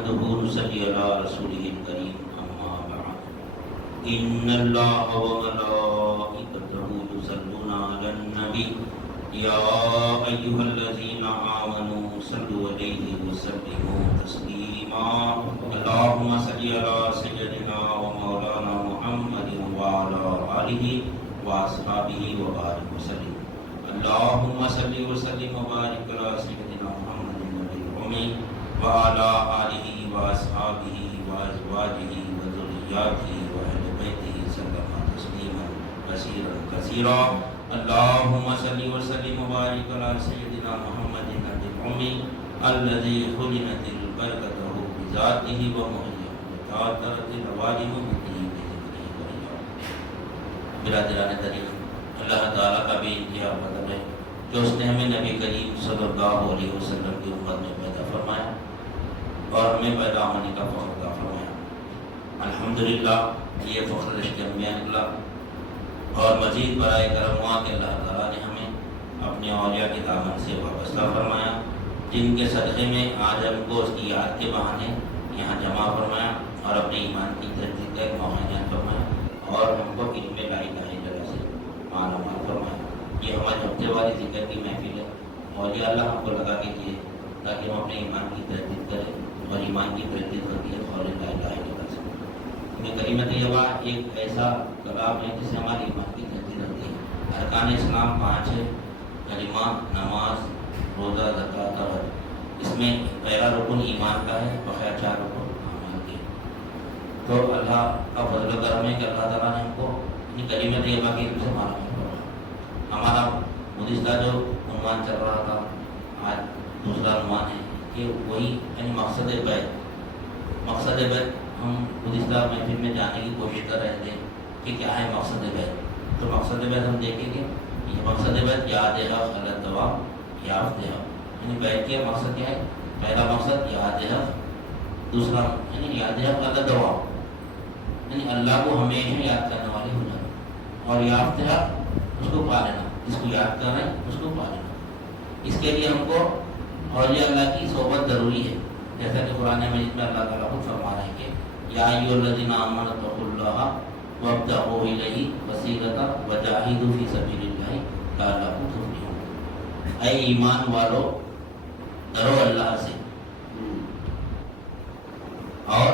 نحمده ونصلي على رسوله الكريم أما بعد إن الله وملائكته يصلون على النبي يا أيها الذين آمنوا صلوا عليه وسلموا تسليما اللهم صل على سيدنا ومولانا محمد وعلى آله وأصحابه وبارك وسلم اللهم صل وسلم وبارك على سيدنا محمد النبي الأمي وعلى آله وأصحابه وأزواجه وذرياته وأهل بيته سلم تسليما كثيرا كثيرا اللهم صل وسلم وبارك على سيدنا محمد النبي الأمي الذي خلقت البركة بذاته ومحياه وتعطرت العوالم بذكره برادران طریق اللہ تعالیٰ کا بھی انتہا مطلب ہے جو اس نے ہمیں نبی کریم صلی اللہ علیہ وسلم کی امت میں پیدا فرمایا اور ہمیں پیدا ہونے کا فخر عطا فرمایا۔ الحمدللہ یہ فخر رشتے انبیاء نکلا اور مزید برائے کرم ہوا کہ اللہ تعالیٰ نے ہمیں اپنے اولیاء کے دامن سے وابستہ فرمایا، جن کے صدقے میں آج ہم کو اس کی یاد کے بہانے یہاں جمع فرمایا اور اپنے ایمان کی تجدید کا ایک موقع فرمایا اور ہم کو علم لا الہ الا اللہ سے معلومات فرمایا۔ یہ ہماری ہفتے والی ذکر کی محفل ہے اور یہ اللہ ہم کو لگا کے دیے تاکہ ہم اپنے ایمان کی تجدید کریں اور ایمان کی تجدید ہوتی ہے اور لا الہ الا اللہ سے میں کلمہ طیبہ ایک ایسا کلام ہے جس سے ہماری ایمان کی تجدید ہوتی ہے۔ ارکان اسلام 5 ہے، کلمہ، نماز، روزہ، زکوٰۃ اور حج۔ اس میں پہلا رکن ایمان کا ہے، بقیہ 4 رکن اعمال کے۔ تو اللہ کا فضل و کرم ہے کہ اللہ تعالیٰ نے ہم کو اپنی کلمہ طیبہ کے علم سے معلوم کروا۔ ہمارا گزشتہ جو عنوان چل رہا تھا آج دوسرا عنوان ہے کہ وہی یعنی مقصد بیت ہم گزشتہ محفل میں جانے کی کوشش کر رہے تھے کہ کیا ہے مقصد بیت۔ تو مقصد بیت ہم دیکھیں گے یہ مقصد بیت یاد حق غلط دوا یافت حق، یعنی بیت کے مقصد کیا ہے؟ پہلا مقصد یاد حق، دوسرا یعنی یاد حق غلط دوا یعنی اللہ کو ہمیشہ یاد کرنے والے ہو جانا، اور یافت حق اس کو پا لینا، جس کو یاد کر رہے ہیں اس کو پا لینا۔ اس کے لیے ہم کو اولیاء اللہ کی صحبت ضروری ہے، جیسا کہ قرآن مجید میں اللہ تعالیٰ خود فرما رہے ہیں کہ یا ایھا الذین آمنوا اتقوا اللہ وابتغوا الیہ الوسیلۃ وجاہدوا فی سبیل اللہ لعلکم تفلحون۔ اے ایمان والو ڈرو اللہ سے اور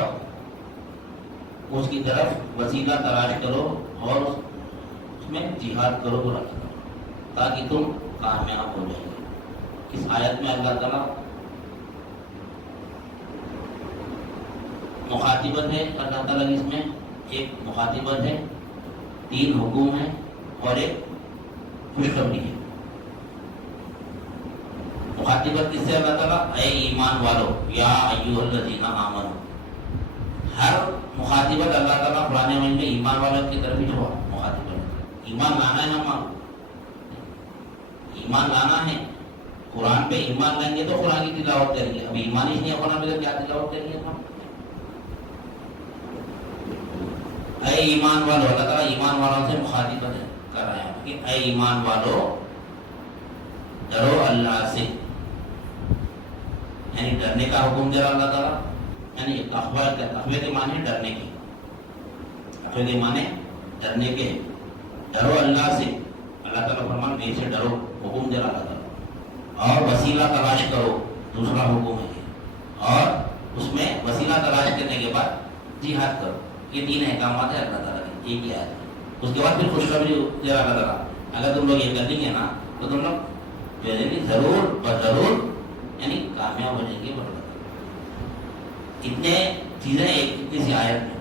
اس کی طرف وسیلہ تلاش کرو اور اس میں جہاد کرو اور اللہ کرو تاکہ تم کامیاب ہو جائے۔ اس آیت میں اللہ تعالیٰ مخاطبت ہے، اللہ تعالیٰ کی اس میں ایک مخاطبت ہے، 3 حکم ہے اور ایک خوشخبری ہے۔ مخاطبت کس سے اللہ تعالیٰ؟ اے ایمان والو یا ایھا الذین آمنوا۔ ہر مخاطبت اللہ تعالیٰ قرآن مجید میں ایمان والوں کی طرف ہی ہوا مخاطبت۔ ایمان لانا ہے، نہ مانو ایمان لانا ہے، قرآن پہ ایمان لائیں گے تو قرآن کی تلاوت کریں گے۔ اب ایمان ہی نہیں ہے قرآن پہ کیا تلاوت کریں گے؟ اے ایمان والو، اللہ تعالیٰ ایمان والوں سے مخاطبت کر رہے ہیں کہ اے ایمان والو ڈرو اللہ سے، یعنی ڈرنے کا حکم دے رہا اللہ تعالیٰ، یعنی تقوی کے معنی ڈرنے کے، تقوی کے معنی ڈرنے کے، ڈرو اللہ سے۔ اللہ تعالیٰ فرمان میرے سے ڈرو، حکم دے رہا اللہ تعالیٰ، اور وسیلہ تلاش کرو، دوسرا حکم ہے، اور اس میں وسیلہ تلاش کرنے کے بعد جہاد کرو۔ یہ 3 احکامات ہیں اللہ تعالیٰ کے، ایک ہی آیت ہے۔ اس کے بعد پھر خوشخبری دے رہا اللہ تعالیٰ، اگر تم لوگ یہ کر لیں گے نا تو تم لوگ ضرور ضرور یعنی کامیاب ہو جائیں گے۔ اتنے چیزیں ایک اتنی سی آیت میں،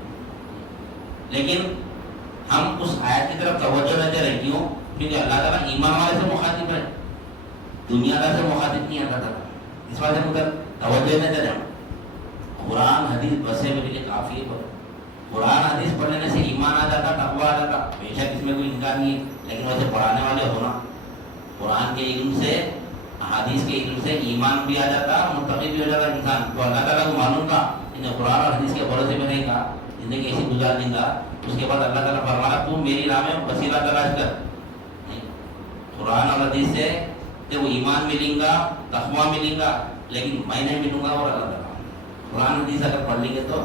لیکن ہم اس آیت کی طرف توجہ نہ کریں، کیوں؟ کیونکہ اللہ تعالیٰ ایمان والے سے مخاطب ہے، دنیا دار سے مخاطب نہیں ہے اللہ تعالیٰ، اس وجہ سے ادھر توجہ نہ کریں۔ قرآن حدیث بسے میں لیے کافی ہے، قرآن حدیث پڑھ لینے سے ایمان آ جاتا، تقویٰ آ جاتا، بے شک اس میں کوئی انکار نہیں ہے، لیکن ویسے پڑھانے والے ہونا، قرآن کے علم سے احادیث کے علم سے ایمان بھی آ جاتا، متقی بھی ہو جاتا انسان۔ تو اللہ تعالیٰ کو معلوم تھا انہیں قرآن اور حدیث کے بھروسے میں رہے گا، زندگی ایسی گزار دیں گا۔ اس کے بعد اللہ تعالیٰ فرمایا تم میری راہ میں وسیلہ تلاش کر، قرآن اور حدیث سے تو ایمان ملیں گا، تقویٰ ملیں گا، لیکن میں نہیں ملوں گا اور اللہ تعالیٰ قرآن حدیث اگر پڑھ لیں گے تو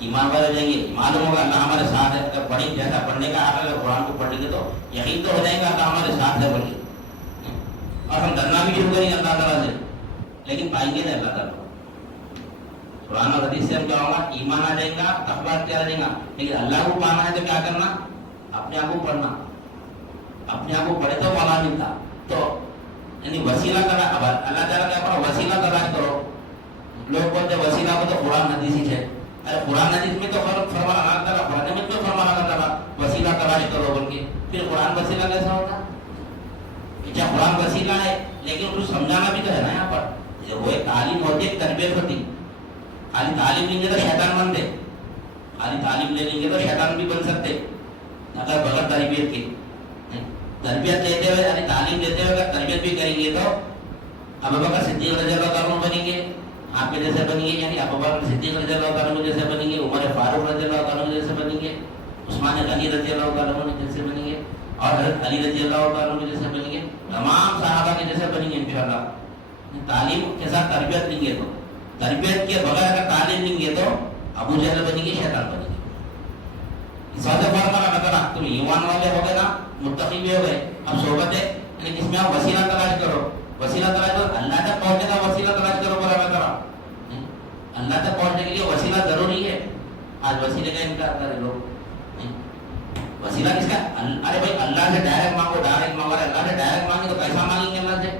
ایمان والے ہو جائیں گے، معلوم ہوگا اللہ ہمارے ساتھ ہے. اگر پڑھیں جیسا پڑھنے کا حال ہے، قرآن کو پڑھ لیں گے تو یقین تو ہو جائے گا اللہ ہمارے ساتھ ہے بول کے، اور ہم ڈرنا بھی شروع کریں گے اللہ تعالیٰ سے، لیکن پائیں گے نہیں اللہ تعالیٰ. قرآن اور حدیث سے ہم کیا ہوگا، ایمان آ جائے گا، تقویٰ اختیار آ جائے گا. لیکن اللہ کو پانا ہے تو کیا کرنا، اپنے آپ کو پڑھنا. اپنے آپ کو پڑھے تو مولا ملتا. تو یعنی وسیلہ کرا، اب اللہ تعالیٰ کیا کرو، وسیلہ تلاش کرو. لوگ بولتے ہیں وسیلہ کو تو قرآن حدیث ہی ہے. ارے قرآن حدیث میں تو فرمان اللہ تعالیٰ، قرآن میں تو فرمان اللہ تعالیٰ وسیلہ تلاش کرو بول کے، پھر قرآن وسیلہ کیسا ہوتا؟ کیا قرآن وسیلہ ہے لیکن اس کو سمجھانا بھی تو ہے نا. یہاں پر وہ ایک تعلیم ہوتی ہے، ایک تربیت ہوتی. خالی تعلیم لیں گے تو شیطان بنتے، خالی تعلیم لے لیں گے تو شیطان بھی بن سکتے اگر بغیر تربیت کے. تربیت دیتے ہوئے یعنی تعلیم دیتے ہوئے اگر تربیت بھی کریں گے تو ابوبکر صدیق رضی اللہ تعالیٰ بنیں گے، آپ کے جیسے بنیں گے. یعنی ابوبکر صدیق رضی اللہ تعالیٰ جیسے بنیں گے، عمر فاروق رضی اللہ تعالیٰ جیسے بنیں گے، عثمان غنی رضی اللہ تعالیٰ جیسے بنیں گے، اور حضرت علی رضی اللہ تعالیٰ جیسے بنیں گے. تمام صحابہ کے جیسے بنیں گے انشاءاللہ. تعلیم کے ساتھ تربیت لیں گے تو، تربیت کے بغیر اگر تعلیم لیں گے تو ابو جہل بنیں گے، شیطان بنیں گے. اس وجہ سے فرمایا اللہ تعالیٰ تم ایمان والے ہو گئے نا، متقی بھی ہو گئے. اب صحبت ہے یعنی جس میں آپ وسیلہ تلاش کرو، وسیلہ تلاش کرو، اللہ تک پہنچنے کا وسیلہ تلاش کرو. بولا اللہ تعالیٰ اللہ تک پہنچنے کے لیے وسیلہ ضروری ہے. آج وسیلے کا انکار کرے لوگ. وسیلہ کس کا؟ ارے بھائی اللہ سے ڈائریکٹ مانگو، ڈائریکٹ مانگو. اللہ سے ڈائریکٹ مانگے تو کیسا مانگیں گے اللہ سے؟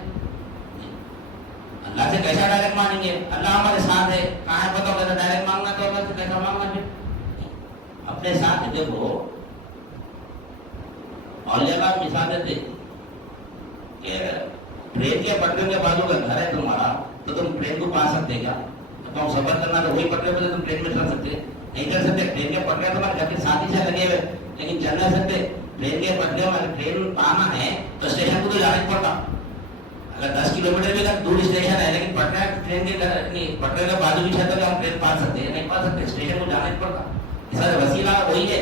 اللہ سے کیسا ڈائریکٹ مانگیں گے؟ اللہ ہمارے ساتھ ہے، کہاں ہے پتہ ہوگا ڈائریکٹ مانگنا تو اللہ سے کیسا مانگنا پھر؟ اپنے ساتھ دیکھو اولیاء کا مثال دیتے کہ ٹرین کے پٹریوں کے بازو کا گھر ہے تمہارا تو تم ٹرین کو پا سکتے کیا؟ تم سفر کرنا تو وہی پٹریوں پہ تم ٹرین میں چل سکتے نہیں کر سکتے. ٹرین کے پٹریاں تمہارے گھر کے ساتھ ہی سے لگے ہوئے لیکن چل نہیں سکتے. ٹرین کے پٹریوں میں ٹرین پانا ہے تو اسٹیشن کو تو جانا ہی پڑتا. اگر 10 کلومیٹر بھی دور اسٹیشن ہے لیکن پٹریاں ٹرین کے پٹریوں کے بازو بھی چھت ہم ٹرین پا سکتے ہیں نہیں پا سکتے، اسٹیشن کو جانا ہی پڑتا. اس کا وسیلہ وہی ہے.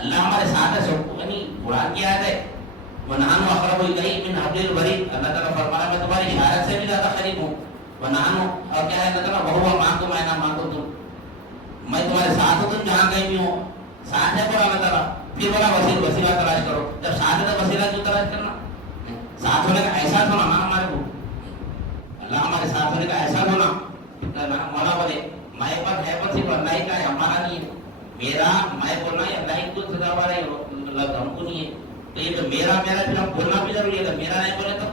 اللہ ہمارے ساتھ ہے. سب یعنی قرآن کی آیت ہے وَنَحْنُ أَقْرَبُ إِلَيْهِ مِنْ حَبْلِ الْوَرِيدِ. اللہ تعالیٰ فرمایا میں تمہاری اشارت سے بھی زیادہ قریب ہوں. وَنَحْنُ اور کیا ہے اللہ تعالیٰ وَهُوَ مَعَكُمْ أَيْنَمَا كُنتُمْ. میں تمہارے ساتھ ہوں، تم جہاں کہیں بھی ہو. ساتھ ہے بولا اللہ تعالیٰ. پھر بولا وسیلہ تلاش کرو. جب ساتھ ہے تو وسیلہ کیوں تلاش کرنا؟ ساتھ ہونے کا احساس ہونا نا ہمارے کو. اللہ ہمارے ساتھ ہونے کا احساس ہونا. مولا بولے میں پر ہے پر صرف اللہ ہی کا ہے، ہمارا نہیں ہے. میرا میں بولنا ہے اللہ ہی کو سزا والے ہم کو نہیں ہے. تو یہ تو میرا پھر ہم بولنا بھی ضروری ہے. اگر میرا نہیں بولے تو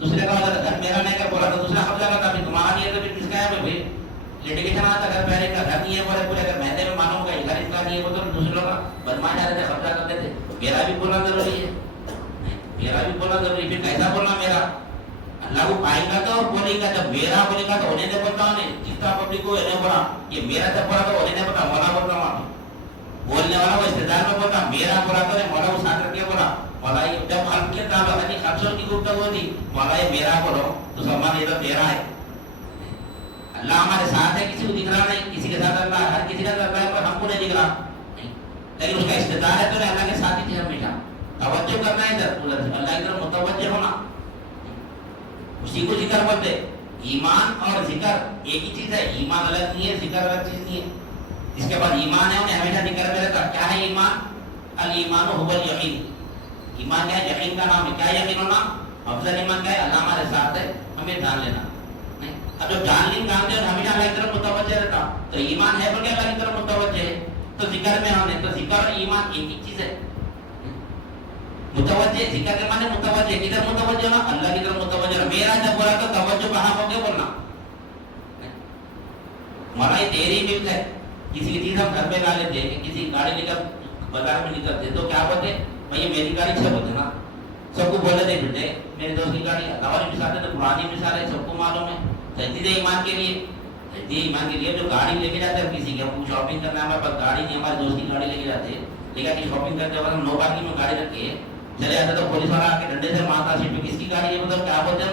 دوسرے کا ہوتا ہے. میرا نہیں کر بولا تو دوسرا قبضہ کرتا، پھر تمہارا نہیں ہے تو پھر کس کا ہے؟ پھر لٹیگیشن آتا. اگر پہلے کا گھر نہیں ہے بولے پورے اگر مہینے میں معلوم کا گھر اس کا نہیں ہے وہ تو دوسرے کا بدماش آ رہے تھے، قبضہ کرتے تھے. میرا بھی بولنا ضروری ہے، میرا بھی بولنا ضروری. پھر کیسا بولنا میرا؟ اللہ کو پائیں گا تو بولے گا. جب میرا بولے گا تو انہیں نہیں بولتا ہوں. جس طرح پبلک کو انہیں بولا یہ میرا جب بولا تو انہیں نہیں بولتا، مولا بولتا ہوں. بولنے والا وہ استدار میں بولتا میرا بولا تو مولا کو ساتھ رکھ کے بولا مولا. جب خلق کے تعلق یعنی خرچوں کی گفتگو ہوتی مولا یہ میرا بولو تو سلمان یہ تو میرا ہے. اللہ ہمارے ساتھ ہے، کسی کو دکھ رہا نہیں. کسی کے ساتھ اللہ ہر کسی کا کرتا ہے پر ہم کو نہیں دکھ رہا نہیں. لیکن اس کا استدار ہے تو اللہ کے ساتھ ہی تھے ہمیشہ. توجہ کرنا ہے ادھر ادھر اللہ کی طرف متوجہ ہونا. اسی کو ذکر بولتے. ایمان اور ذکر ایک ہی چیز ہے. ایمان الگ نہیں ہے، ذکر الگ چیز نہیں ہے. جس کے بعد ایمان ہے انہیں ہمیشہ ذکر میں رہتا. کیا ہے ایمان؟ الایمان هو الیقین. ایمان کیا ہے؟ یقین کا نام ہے. کیا یقین ہونا؟ افضل ایمان کیا ہے؟ اللہ ہمارے ساتھ ہے، ہمیں جان لینا. نہیں اب جو جان لیں جانتے ہیں ہمیشہ اللہ کی طرف متوجہ رہتا. تو ایمان ہے بلکہ اللہ کی طرف متوجہ ہے. تو ذکر میں ہونے تو ذکر اور ایمان ایک ہی چیز ہے. متوجہ ذکر کے معنی متوجہ. کدھر متوجہ ہونا؟ اللہ کی طرف متوجہ. میرا جب بولا تو توجہ کہاں ہو گیا بولنا. ہمارا یہ تیری ملک ہے. کسی کی چیز ہم گھر پہ لا لیتے ہیں، کسی گاڑی لے کر بازار میں نکلتے تو کیا بولتے بھائی میری گاڑی سے بولتے نا. سب کو بولے تھے بیٹے میرے دوست کی گاڑی. اللہ والی مثال ہے تو پرانی مثال ہے، سب کو معلوم ہے. تجدید ایمان کے لیے، تجدید ایمان کے لیے جو گاڑی لے کے جاتے ہیں کسی کی، ہم شاپنگ کرنا ہے ہمارے پاس گاڑی نہیں، ہمارے دوست کی گاڑی لے کے جاتے ہیں. لیکن شاپنگ کرتے وقت ہم 9 پارکنگ میں گاڑی رکھے چلے آتے تو پولیس والا آ کے ڈنڈے سے مارتا سیٹ پہ. کس کی گاڑی ہے مطلب کیا بولتے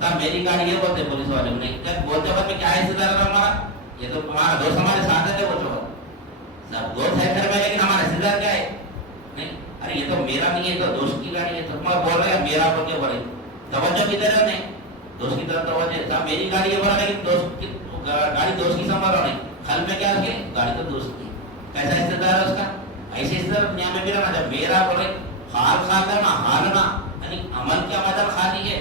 صاحب میری گاڑی ہے بولتے پولیس والے. نہیں جب بولتے وقت میں کیا حصہ دار ہے ہمارا؟ یہ تو تمہارا دوست ہمارے ساتھ ہے. وہ جو سب دوست ہے گھر میں لیکن ہمارا حصہ دار کیا ہے؟ نہیں ارے یہ تو میرا نہیں ہے، تو دوست کی گاڑی ہے. تو تمہارا بول رہے ہیں میرا بول کے بولے توجہ کی طرف نہیں، دوست کی طرف توجہ. صاحب میری گاڑی ہے بولا لیکن دوست کی گاڑی دوست کی سنبھال رہا نہیں، قلب میں کیا اس کے؟ گاڑی تو دوست کی. کیسا حصہ دار ہے اس کا؟ ایسے حصہ دار دنیا میں بھی رہنا. جب میرا بولے حال خا کرنا، حالنا یعنی عمل کا مدد خالی ہے،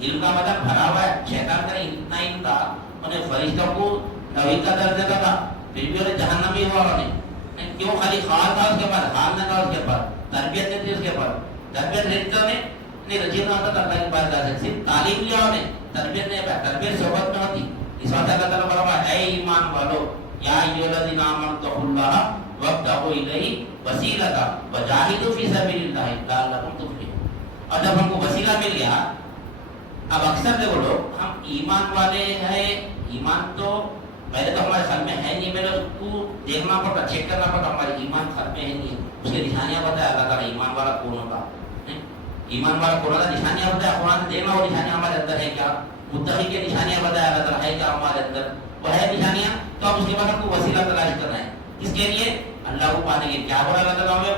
علم کا مدد بھرا ہوا ہے. شیطان کا اتنا علم تھا، انہیں فرشتوں کو نبی کا درجہ دیتا تھا، پھر بھی انہیں جہنمی ہوا انہوں نے. کیوں؟ خالی خال تھا اس کے پاس، حال نہ تھا اس کے پاس، تربیت نہیں تھی اس کے پاس. تربیت نہیں تھی انہیں نہیں رجیع نہ ہوتا تھا اللہ کے پاس جا سکتے. صرف تعلیم لیا انہیں، تربیت نہیں پایا. تربیت صحبت میں ہوتی. اس وقت اللہ تعالیٰ فرمایا اے ایمان والو یا ایھا الذین آمنوا اتقوا اللہ وابتغوا الیہ وسیلۃ وجاہدوا فی سبیل اللہ لعلکم تفلحون. اور جب ہم کو وسیلہ مل گیا، اب اکثر دیکھو لوگ ہم ایمان والے ہیں. ایمان تو پہلے تو ہمارے خیال میں ہے نہیں، پہلے اس کو دیکھنا پڑتا، چیک کرنا پڑتا ہمارے ایمان خط میں ہے نہیں. اس کی نشانیاں بتایا اللہ تعالیٰ ایمان والا کون ہوتا، ایمان والا کون ہوتا، نشانیاں بتایا قرآن نے. دیکھنا وہ نشانیاں ہمارے اندر ہے کیا. متقی کی نشانیاں بتایا اللہ تعالیٰ ہے کیا ہمارے اندر، وہ ہے نشانیاں. تو اب اس کے بعد ہم کو وسیلہ تلاش کرنا ہے. کس کے لیے؟ اللہ کو پانے کے. کیا بولا اللہ تعالیٰ میں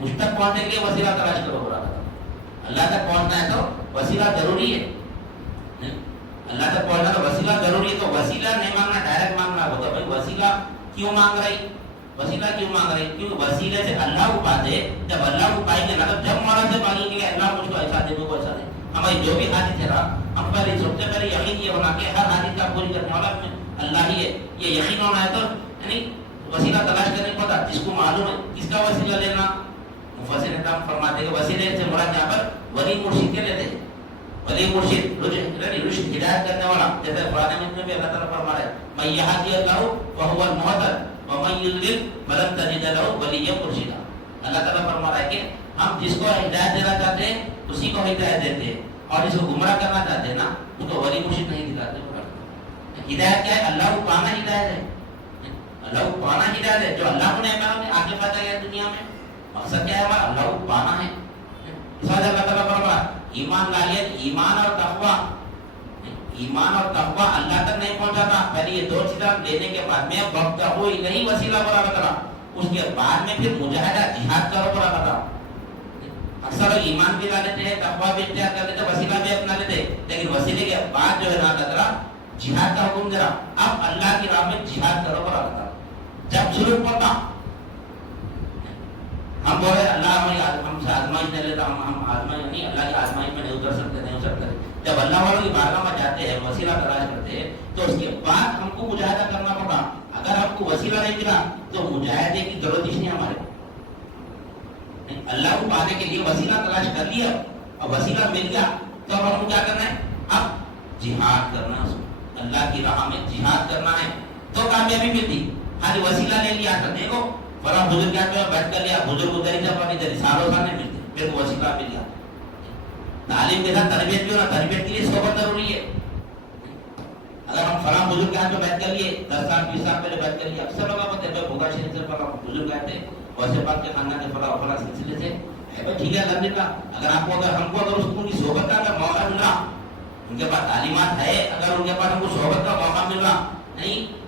مجھ تک پہنچنے کے لیے وسیلہ تلاش کرو بولا اللہ تعالیٰ. اللہ تک پہنچنا ہے تو وسیلہ ضروری ہے. اللہ تک پہنچنا تو وسیلہ ضروری ہے. تو وسیلہ نہیں مانگنا، ڈائریکٹ مانگنا ہوتا. بھائی وسیلہ کیوں مانگ رہی، وسیلہ کیوں مانگ رہی؟ کیونکہ وسیلے سے اللہ کو پاتے. جب اللہ کو پائیں گے نا، جب مولا سے مانگیں گے اللہ مجھ کو ایسا دے دو ایسا دے. ہماری جو بھی حاجت ہے نا، ہم پہلے سب سے پہلے یقین یہ بنا کے ہر حاجت کا پوری کرنے والا اللہ ہی ہے. یہ یقین ہونا ہے تو یعنی وسیلہ تلاش کرنے کو پتا. جس کو معلوم ہے کس کا وسیلہ لینا، مفسر کرام فرماتے ہیں وسیلے سے مراد یہاں پر ولی مرشد کے لیتے ہیں. ولی مرشد رشد ہدایت کرنے والا. جیسے قرآن میں بھی اللہ تعالیٰ فرما رہا ہے من یہدی اللہ فہو المہتد ومن یضلل فلن تجد لہ ولیا مرشدا. اللہ تعالیٰ فرما رہا ہے کہ ہم جس کو ہدایت دینا چاہتے ہیں اسی کو ہدایت دیتے ہیں، اور جس کو گمراہ کرنا چاہتے ہیں نا اس کو ولی مرشد نہیں دکھاتے. ہدایت کیا ہے؟ اللہ کو پانا ہدایت ہے. اللہ کو پانا ہدایت ہے. جو اللہ کو نہیں پانا آگے پاتا گیا دنیا میں. مقصد کیا ہے ہمارا؟ اللہ کو پانا ہے. اس وجہ اللہ تعالیٰ فرما ایمان لالیے. ایمان اور تقویٰ، ایمان اور تقویٰ اللہ تک نہیں پہنچاتا. پہلے یہ دو چیزیں لینے کے بعد میں وقت ہو نہیں وسیلہ پر اللہ تعالیٰ. اس کے بعد میں پھر مجاہدہ جہاد کرو پر اللہ تعالیٰ. اکثر ایمان بھی لا لیتے ہیں، تقویٰ بھی اختیار کر لیتے، وسیلہ بھی اپنا لیتے، لیکن وسیلے کے بعد جو ہے نا اللہ تعالیٰ جہاد کا حکم دے رہا. اب اللہ کی راہ میں جہاد کرو پر اللہ تعالیٰ. جب ضرورت پڑتا ہم بولے اللہ ہم سے آزمائش نہیں لیتا، ہم آزمائش نہیں، اللہ کی آزمائش میں نہیں اتر سکتے، نہیں اتر سکتے. جب اللہ والوں کی بارگاہ میں جاتے ہیں، وسیلہ تلاش کرتے ہیں، تو اس کے بعد ہم کو مجاہدہ کرنا پڑا. اگر ہم کو وسیلہ نہیں ملا تو مجاہدے کی ضرورت ہی نہیں ہمارے. اللہ کو پانے کے لیے وسیلہ تلاش کر لیا اور وسیلہ مل گیا تو اب ہم کو کیا کرنا ہے؟ اب جہاد کرنا ہے. اللہ کی راہ میں جہاد کرنا ہے تو کامیابی ملتی. خالی وسیلہ لے لیا تو دیکھو بڑا بزرگ میں بیٹھ کر لیا، بزرگ ادھر ہی جب ادھر سالوں سال نہیں ملتے، میرے کو وسیلہ مل گیا. تعلیم کے ساتھ تربیت بھی ہونا، تربیت کے لیے صحبت ضروری ہے. اگر ہم فلاں بزرگ کے ہاتھ میں بیٹھ کر لیے 10 سال 20 سال پہلے بیٹھ کر لیے، اکثر لوگ آپ دیکھو بھوگا شریف سے فلاں بزرگ آئے تھے، ویسے پاک کے خاندان کے فلاں فلاں سلسلے سے ٹھیک ہے کرنے کا. اگر آپ کو اگر ہم کو اگر اس کو ان کی صحبت کا اگر موقع مل رہا، ان کے پاس تعلیمات ہے، اگر ان کے پاس ہم کو صحبت کا موقع مل رہا نہیں،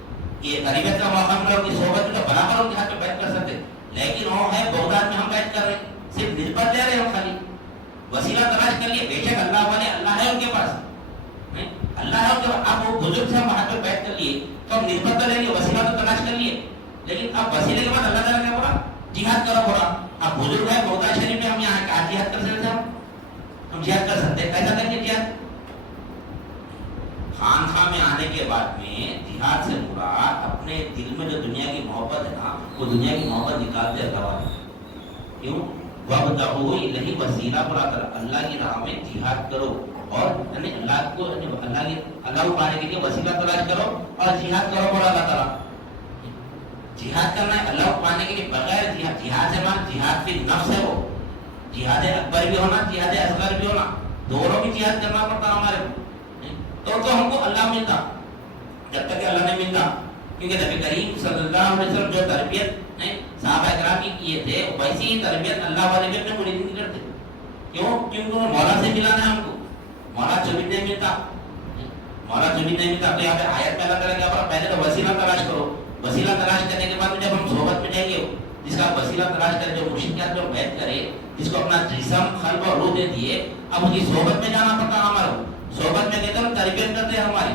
یہ تربیت کا موقع مل رہا، ان کی صحبت میں تو برابر ان کے ہاتھ میں بیٹھ کر سکتے. لیکن وہ ہے بغداد میں ہم بیٹھ کر رہے، صرف نسبت لے رہے ہم. خالی وسیلہ تلاش کر لیے. بے شک اللہ والے اللہ ہے ان کے پاس، اللہ ہے ان کے پاس. اب وہ بزرگ سے ہم وہاں پہ بیٹھ کر لیے تو ہم نسبت تو لے لیے، وسیلہ تو تلاش کر لیے. لیکن اب وسیلے کے بعد اللہ تعالیٰ نے بولا جہاد کرو بولا. اب بزرگ ہے بغداد شریف میں، ہم یہاں کیا جہاد کر سکتے ہیں؟ ہم جہاد کر سکتے ہیں. کیسا کریں گے جہاد؟ خانقاہ میں آنے کے بعد میں جہاد سے مراد اپنے دل میں جو دنیا کی محبت ہے نا، وہ دنیا کی محبت نکال دے اللہ والے. کیوں؟ وَابْتَغُوا إِلَيْهِ وَسِيلَةً بولا کر اللہ کی راہ میں جہاد کرو، اور یعنی اللہ کو اللہ کو پانے کے لیے وسیلہ تلاش کرو اور جہاد کرو بولا اللہ تعالیٰ. جہاد کرنا ہے اللہ کو پانے کے لیے بغیر جہاد سے مان جہاد فی نفس ہے. وہ جہاد اکبر بھی ہونا، جہاد اصغر بھی ہونا، دونوں بھی جہاد کرنا پڑتا ہمارے کو. تو ہم کو اللہ ملتا جب تک کہ اللہ نہیں ملتا. کیونکہ نبی کریم صلی اللہ علیہ وسلم جو تربیت صحابہ کرام کی کیے تھے ویسی ہی تربیت اللہ والے بھی اپنے مرید کی کرتے. کیوں؟ کیونکہ مولا سے ملانا ہے ہم کو. مولا چوبید نہیں ملتا، مولا چوبید نہیں ملتا. تو یہاں پہ آیت میں اللہ تعالیٰ کیا بولا؟ پہلے تو وسیلہ تلاش کرو. وسیلہ تلاش کرنے کے بعد جب ہم صحبت میں جائیں گے، جس کا وسیلہ تلاش کرے، جو مرشد کے ہاتھ میں بیعت کرے، جس کو اپنا جسم قلب اور روح دے دیے، اب اس کی صحبت میں جانا پڑتا ہمارا. صحبت میں کہتے ہیں تربیت کرتے ہیں ہماری.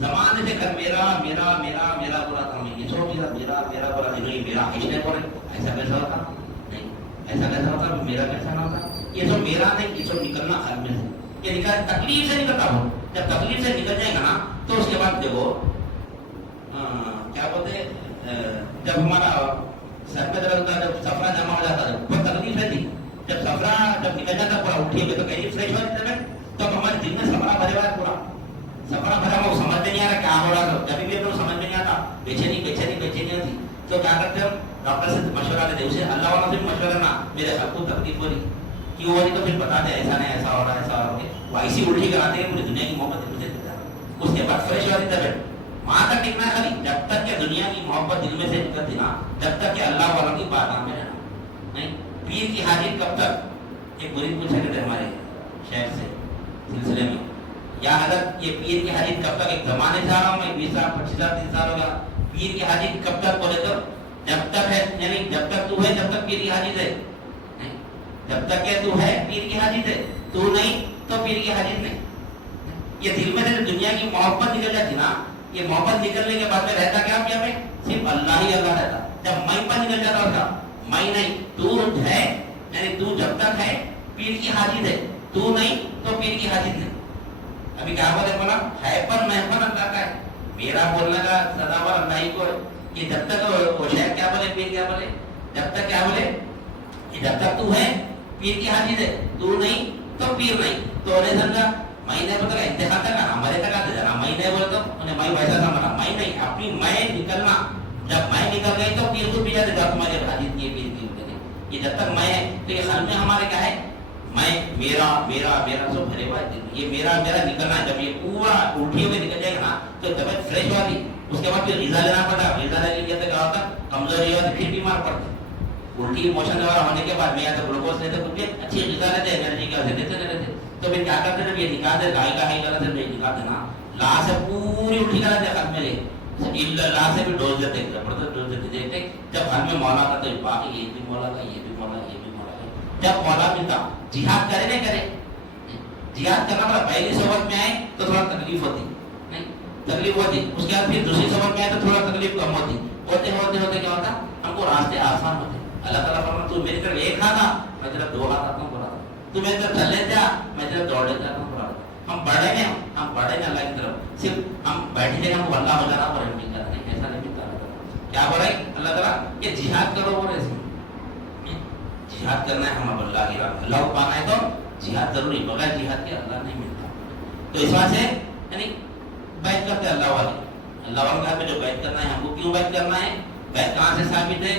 زمانے سے کر میرا میرا میرا میرا برا تھا، میں یہ سو میرا میرا میرا برا نہیں، میرا اس نے بولے ایسا کیسا ہوتا؟ نہیں ایسا کیسا ہوتا؟ میرا کیسا نہ ہوتا؟ یہ سب میرا نہیں، یہ سب نکلنا حل میں سے، یہ نکل تکلیف سے نکلتا ہو، جب تکلیف سے نکل جائے گا نا تو اس کے بعد دیکھو کیا بولتے جب ہمارا سر پہ درد ہوتا ہے، جب سفرا جمع ہو جاتا ہے بہت تکلیف رہتی، جب سفرا جب نکل جاتا پورا اٹھیے گے تو کہیں فریش ہو جاتے ہیں، تب ہمارے دل میں سفرا بھرے ہوا ہے، پورا سفرا بھرا ہوا، سمجھ میں نہیں آ رہا کیا ہو رہا تھا، جب بھی ہم سمجھ میں نہیں آتا، بےچینی بےچینی بےچینی ہوتی، تو کیا کرتے ہیں ڈاکٹر سے مشورہ لیتے، اسے اللہ والا سے بھی مشورہ نہ، میرے سب کو تکلیف ہو رہی کیوں ہو رہی، تو پھر بتا دے ایسا نہیں ایسا ہو رہا ایسا ہو رہا، وہ ایسی الٹی کراتے ہیں پوری دنیا کی محبت دل میں سے، اس کے بعد فریش ہو رہی طبیعت، وہاں تک ٹکنا ہے خالی جب تک کہ دنیا کی محبت دل میں سے نکلتی نا، جب تک کہ اللہ والوں کی بات میں رہنا نہیں۔ پیر کی حاجت کب تک؟ ایک مرید پوچھا کرتے ہمارے شہر سے سلسلے میں، یا حضرت یہ پیر کی حاجت کب تک؟ ایک زمانے سے آ رہا ہوں میں 20 سال 25 سال 30 سال ہوگا، پیر کی حاجت کب تک؟ بولے تو جب تک ہے، یعنی جب تک تو ہے جب تک پیر کی حاجت ہے، جب تک کہ تو ہے پیر کی حاجت ہے، تو نہیں تو پیر کی حاجت نہیں۔ یہ دل میں سے دنیا کی محبت نکل جاتی نا، یہ محبت نکلنے کے بعد میں رہتا کیا میں صرف اللہ ہی اللہ رہتا، جب میں پر نکل جاتا ہوتا میں نہیں، تو ہے یعنی تو جب تک ہے پیر کی حاجت ہے، تو نہیں تو پیر کی حاجت نہیں۔ ابھی کیا بولے بولا ہے پر میں پر اللہ کا ہے، میرا بولنے کا سزاوار اللہ ہی کو ہے، یہ جب تک وہ شہر کیا بولے پیر کیا بولے، جب تک کیا بولے کہ جب تک تو ہے پیر کی حاجت ہے، تو نہیں تو پیر نہیں، تو نے سمجھا میں نے بتا انتخاب تک ہمارے تک آتے جانا، میں نہیں بولتا انہیں میں ویسا سمجھا، میں نہیں اپنی میں نکلنا، جب میں نکل گئی تو پیر کو بھی جاتے گا تمہارے حاجت یہ پیر کی ہوتے ہیں، یہ جب تک میں ہے تو یہ خل میں ہمارے کیا ہے میں میرا میرا میرا سو بھرے بھائی، یہ میرا میرا نکلنا، جب یہ پورا الٹی ہوئے نکل جائے گا نا تو طبیعت فریش ہوتی، اس کے بعد پھر غذا لینا پڑتا، غذا لے لیجیے تو کیا ہوتا کمزوری ہوتی، پھر بیمار پڑتے، الٹی موشن دوبارہ ہونے کے بعد میں یا تو گلوکوز لیتے کچھ اچھی غذا لیتے انرجی کی وجہ دیتے رہتے، تو پھر کیا کرتے ہیں یہ نکالتے گائے کا ہی غلط ہے نکالتے نا، لا سے پوری الٹی کراتے خط میں لے لا سے بھی ڈوز دیتے زبردست ڈوز دیتے، دیکھتے جب گھر میں مولا تھا تو باقی یہ بھی مولا کا یہ بھی مولا یہ بھی مولا کا، جب مولا ملتا جہاد کرے نہیں کرے، جہاد کرنا پڑا، پہلی صحبت میں آئے تو تھوڑا تکلیف ہوتی نہیں تکلیف ہوتی، اس کے بعد پھر دوسری صحبت میں آئے تو تھوڑا تکلیف کم ہوتی، ہوتے ہوتے ہوتے کیا ہوتا ہم کو راستے آسان ہوتے، اللہ تعالیٰ فرماتا تو میری طرف ایک ہاتھ آ میں تیرا دو ہاتھ آتا ہوں برا، تو میری طرف چلے جا میں تیرا دوڑ لیتا ہوں برا، ہم بڑھیں گے ہم بڑھیں گے اللہ کی طرف، صرف ہم بیٹھے ہم کو اللہ ہو جانا اور نہیں کرنا نہیں، ایسا نہیں ملتا کیا بول رہے اللہ تعالیٰ کہ جہاد کرو بولے اس میں، جہاد کرنا ہے ہم اللہ کی راہ، اللہ کو پانا ہے تو جہاد ضروری، بغیر جہاد کے اللہ نہیں ملتا، تو اس وجہ سے یعنی بیعت کرتے اللہ والے، اللہ والے کہا جو بیعت کرنا ہے ہم کو کیوں بیعت کرنا ہے، بیعت کہاں سے ثابت ہے،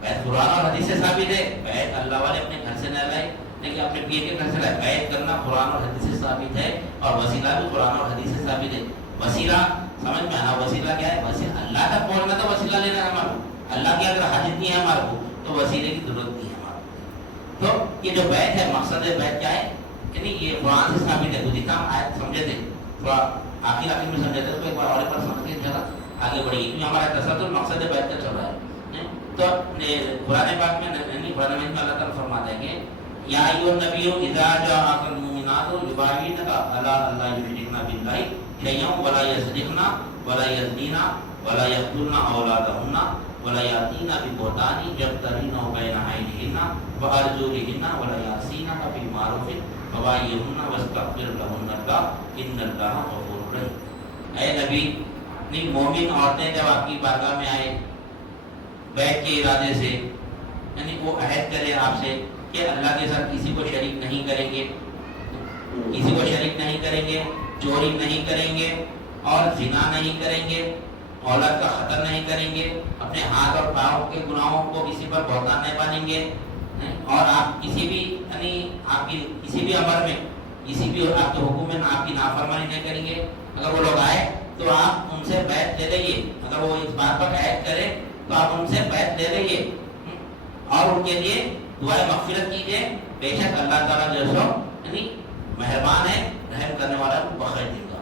بیعت قرآن اور حدیث سے ثابت ہے، بیعت اللہ والے اپنے گھر سے نہ لائے لیکن اپنے پیر کے گھر سے لائے، بیعت کرنا قرآن اور حدیث سے ثابت ہے، اور وسیلہ بھی قرآن اور حدیث سے ثابت ہے، وسیلہ سمجھ میں آنا، وسیلہ کیا ہے، وسیلہ اللہ تک پہنچنا تو وسیلہ لینا ہے ہمارا، اللہ کی اگر حاجت نہیں ہے ہمارے کو تو وسیلے کی ضرورت نہیں ہے ہمارے کو، تو یہ جو بیعت ہے مقصد بیعت کیا ہے، یعنی یہ قرآن سے ثابت ہے، کچھ اتنا آیت سمجھے تھے تھوڑا آخر میں سمجھے تھے تو ایک بار اور ایک بار سمجھ کے چلا آگے بڑھیے، کیونکہ ہمارا تصور مقصد بیعت کا چل رہا ہے، تو قرآن پاک میں قرآن میں اللہ تعالیٰ فرماتا ہے کہ یا ایھا النبی اذا جاءک المؤمنات یبایعنک علی اللہ یشرکن باللہ شیئا ولا یسرقن ولا یزنین ولا یقتلن اولادہن ولا یاتین ببہتان یفترینہ بین ایدیہن وارجلہن ولا یعصینک فی معروف فبایعہن واستغفر لہن اللہ ان اللہ غفور رحیم۔ اے نبی نہیں مومن عورتیں جب آپ کی بارگاہ میں آئے بیعت کے ارادے سے، یعنی وہ عہد کرے آپ سے کہ اللہ کے ساتھ کسی کو شریک نہیں کریں گے، کسی کو شریک نہیں کریں گے، چوری نہیں کریں گے اور زنا نہیں کریں گے، اولاد کا قتل نہیں کریں گے، اپنے ہاتھ اور پاؤں کے گناہوں کو کسی پر بہتان نہیں باندھیں گے، اور آپ کسی بھی یعنی آپ کی کسی بھی امر میں کسی بھی آپ کے حکم میں آپ کی نافرمانی نہیں کریں گے، اگر وہ لوگ آئے تو آپ ان سے بیعت لے لیں، اگر وہ اس بات پر عہد کرے تو آپ ان سے بیعت لے لیں اور ان کے لیے دعائے مغفرت کیجیے، بے شک اللہ تعالیٰ جو سو یعنی مہربان ہے، رحم کرنے والا بخیر دے گا۔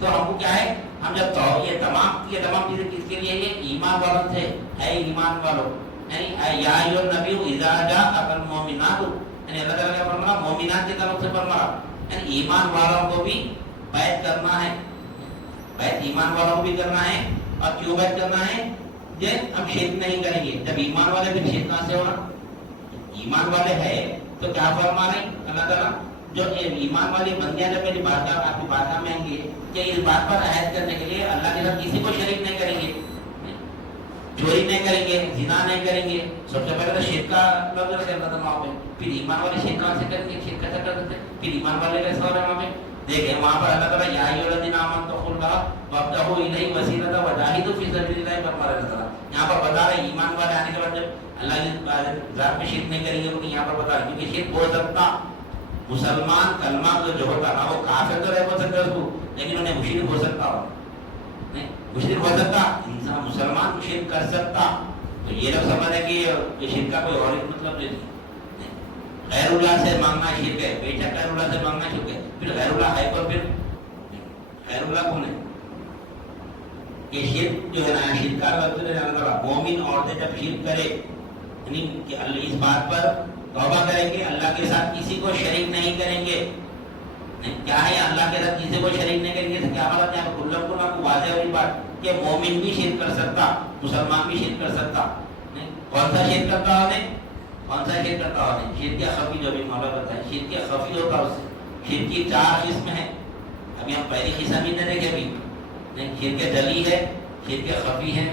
تو ہم کو کیا ہے، ہم جب یہ تمام چیزیں کس کے لیے، یہ ایمان والوں سے، اے ایمان والوں، یعنی یا ایھا النبی اذا جاءک المؤمنات، یعنی اللہ تعالیٰ کا فرمانا مومنات کی طرف سے فرمانا، یعنی ایمان والوں کو بھی بیعت کرنا ہے، بیت ایمان والوں کو بھی کرنا ہے. اور کیوں بیت کرنا ہے؟ ہم شرک نہیں کریں گے. جب ایمان والے پھر شرک کہاں سے ہونا؟ ایمان والے ہے تو کیا فرما رہے ہیں اللہ تعالیٰ؟ جو ایمان والی بندیاں جب میری بارگاہ آپ کی بارگاہ میں آئیں گے کہ اس بات پر عہد کرنے کے لیے اللہ کے ساتھ کسی کو شریک نہیں کریں گے, چوری نہیں کریں گے, زنا نہیں کریں گے. سب سے پہلے تو شرک کا لفظ رکھے اللہ تعالیٰ وہاں پہ. پھر ایمان والے شرک کہاں سے کریں گے؟ شرک کیسا کر سکتے؟ پھر ایمان والے کیسے ہو رہے ہیں وہاں پہ؟ دیکھیں وہاں پر اللہ تعالیٰ یا ایھا الذین آمنوا اتقوا اللہ وابتغوا الیہ الوسیلۃ وجاہدوا فی سبیل اللہ فرما رہے اللہ تعالیٰ. یہاں پر بتا رہے ایمان والے آنے کے بعد جب اللہ کی ذات میں شرک نہیں کریں گے, کیونکہ یہاں پر بتا رہے کیونکہ شرک ہو سکتا مسلمان کلمہ جو ہوتا نا وہ کافر تو رہ سکتا اس کو, لیکن انہیں مشرک ہو سکتا ہو نہیں, مشرک ہو سکتا انسان, مسلمان مشرک کر سکتا. تو یہ لوگ سمجھ ہے کہ یہ شرک کا کوئی اور مطلب نہیں. غیر اللہ سے مانگنا شرک ہے, بے شک غیر اللہ سے مانگنا شرک ہے. پھر غیر اللہ ہے پر پھر غیر اللہ کون ہے؟ یہ شرک جو ہے نا, شرک کا لفظ ہے مومن عورتیں جب شرک کرے یعنی کہ اللہ اس بات پر توبہ کریں گے اللہ کے ساتھ کسی کو شریک نہیں کریں گے. کیا ہے اللہ کے ساتھ کسی کو شریک نہیں کریں گے؟ کیا بات ہے کلم کو آپ کو واضح والی بات کہ مومن بھی شرک کر سکتا, مسلمان بھی شرک کر سکتا. کون سا شرک کرتا ہونے؟ کون سا شرک کرتا ہونے؟ شرک خفی جو بھی مولا بتائے شرک خفی ہوتا اس سے. شرک کی 4 قسم ہیں. ابھی ہم پہلی قسم ہی نہیں دیکھے ابھی. شرک جلی ہے, شرک خفی ہے,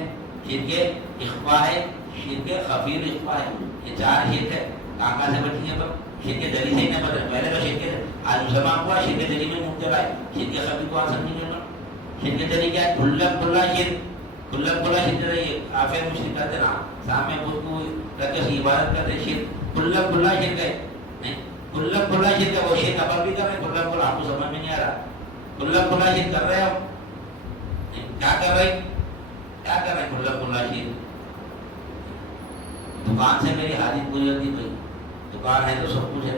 شرک اخفا ہے, شرک خفی اور اخفا ہے. یہ 4 شرک ہے. کہاں سے بچیں گے پر شرک جلی سے ہی نہیں بدل. پہلے تو شرک آج مسلمان کو شرک جلی میں مبتلا ہے, شرک خفی کو آج سمجھیں گے. شرک جلی کیا ہے؟ کھلا کھلا شرک, کھلا کھلا شرک ہے. کافر مشرک کرتے نا سامنے بت کو رکھ کے عبادت کرتے, شرک کھلا کھلا شرک ہے. نہیں کھلا کھلا شرک ہے, وہ شرک اپر بھی کر رہے ہیں. کھلا کھلا آپ کو سمجھ میں نہیں آ رہا. کھلا کھلا شرک کر رہے ہیں ہم. کیا کر رہے ہیں؟ کیا کر رہے ہیں کھلا کھلا شرک؟ دکان سے میری حاجت پوری ہوتی بھائی, دکان ہے تو سب کچھ ہے.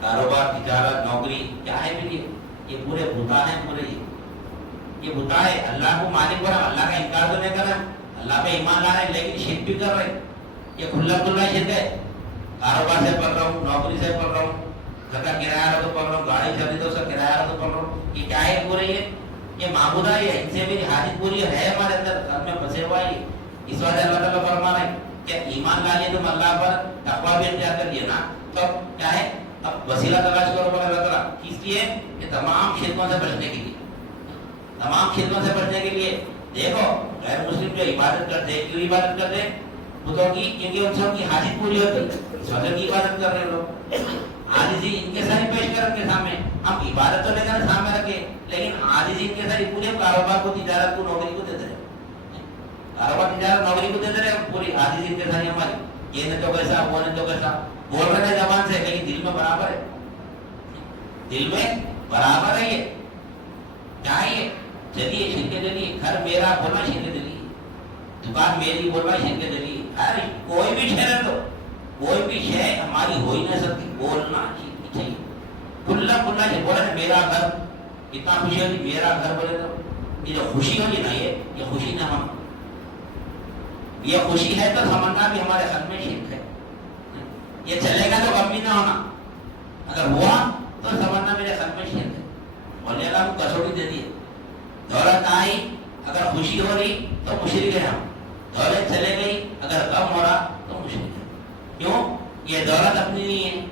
کاروبار, تجارت, نوکری کیا ہے پھر یہ پورے بھوتا ہے. پورے یہ بھوتا ہے. اللہ کو مالک بنا, اللہ کا انکار تو نہیں کر رہا, اللہ پہ ایمان لا رہے ہیں لیکن شرک بھی کر رہے. یہ کھلا کھلا شرک ہے. کاروبار سے پڑھ رہا ہوں, نوکری سے پڑھ رہا ہوں, گھر کا کرایہ رہا تو پڑھ رہا ہوں, گاڑی چلتی تو اس کا کرایہ رہا تو پڑھ رہا ہوں. یہ کیا ہے پورے؟ یہ معبودہ ہے. ان سے میری حاجت پوری ہے ہمارے اندر, گھر میں بسے ہوا ہے. اس وجہ اللہ تعالیٰ فرما رہے ہیں کہ ایمان لا لیے تم اللہ پر, تقویٰ بھی اختیار کر لیے نا, تو کیا ہے اب وسیلہ تلاش کرو پر اللہ تعالیٰ کس لیے؟ کہ تمام شرکوں سے بچنے کے لیے, تمام شرکوں سے بچنے کے لیے. دیکھو غیر مسلم جو عبادت کرتے ہیں, کیوں عبادت کرتے ہیں؟ بتوں کی, کیونکہ ان سے ان کی حاجت پوری ہوتی ہے, اس وجہ کی عبادت کر رہے ہیں لوگ. عاجزی ان کے ساتھ پیش کر کے سامنے, ہم عبادت تو نہیں کریں سامنے رکھے, لیکن عاجزی ان کے ساتھ پورے کاروبار کو, تجارت کو, نوکری کو دیتے رہے. کاروبار تجارت نوکری کو دیتے رہے پوری عاجزی ان کے ساتھ ہماری. یہ نہیں تو کیسا, وہ نہیں تو کیسا, بول رہے ہیں زبان سے لیکن دل میں برابر ہے. دل میں برابر ہے. یہ کیا ہے؟ یہ چلیے شرک جلی. گھر میرا بولنا شرک جلی, دکان میری بولنا شرک جلی. ارے کوئی بھی شہر تو کوئی بھی شے ہماری ہو ہی نہیں سکتی, بولنا چاہیے کھلا کھلا. بولے نا میرا گھر, اتنا خوشی ہوتی میرا گھر بولے تو یہ جو خوشی ہوگی نا, یہ خوشی نہ ہم, یہ خوشی ہے تو سمجھنا بھی ہمارے حق میں شرک ہے. یہ چلے گا تو غم بھی نہ ہونا, اگر ہوا تو سمجھنا میرے حق میں شرک ہے. بولے اللہ ہم کسوٹی دے دیے, دولت آئی اگر خوشی ہو رہی تو مشرک ہے ہم, دولت چلے گئی اگر غم ہو رہا تو مشرک ہے. کیوں؟ یہ دولت اپنی نہیں ہے.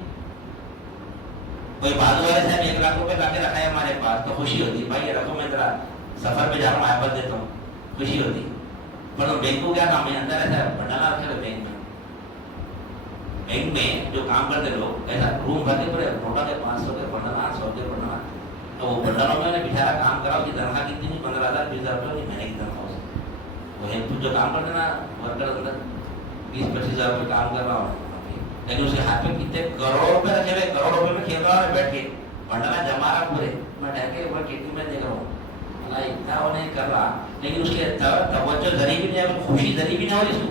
کوئی بازو والے صاحب 1 لاکھ روپے لا کے رکھا ہے ہمارے پاس تو خوشی ہوتی ہے, بھائی یہ رکھو میں ذرا سفر پہ جا رہا ہوں, آئے دیتا ہوں, خوشی ہوتی ہے. پر بینک کو کیا کام ہے؟ اندر ایسا بنڈالا رکھے ہوئے بینک میں. بینک میں جو کام کرتے لوگ ایسا روم بھر کے پورے نوٹا کے 500 کے بنڈالا, 100 کے بنڈالا, تو وہ بنڈالوں میں بچارا کام کرا, اس کی تنخواہ کتنی نہیں, 15,000 20,000 روپئے مہینے کی تنخواہ. وہ ہیلپ جو کام کرتے نا ورکر اندر 20-25,000 روپئے کام کر رہا ہوں, لیکن اس کے ہاتھ میں کتنے کروڑ روپے رکھے ہوئے, کروڑ روپے میں کھیل رہا ہے بیٹھ کے, بنڈالا جما رہا پورے. میں ڈر کے اوپر کیٹی میں دیکھ رہا ہوں, اتنا وہ نہیں کر رہا, لیکن اس کے توجہ ذریعے بھی نہیں, خوشی ذریعے بھی نہ ہو رہی اس کو.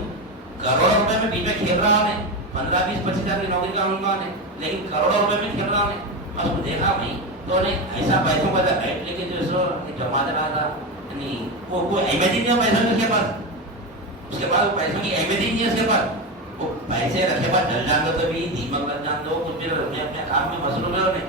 کروڑوں روپے میں بیچ میں کھیل رہا ہوں, 15-20-25,000 کی نوکری کا انہوں نے, لیکن کروڑوں روپے میں کھیل رہا ہوں. میں اس کو دیکھا نہیں تو انہیں ایسا پیسوں کا ایٹ لے کے جو جما دے رہا تھا, یعنی وہ کوئی اہمیت ہی نہیں ہے پیسوں کی اس کے پاس. اس کے بعد پیسوں کی اہمیت ہی نہیں ہے اس کے پاس. وہ پیسے رکھے بعد ڈل جان دو, کبھی دیمک لگ جان دو, کچھ بھی اپنے کام میں مصروف ہے.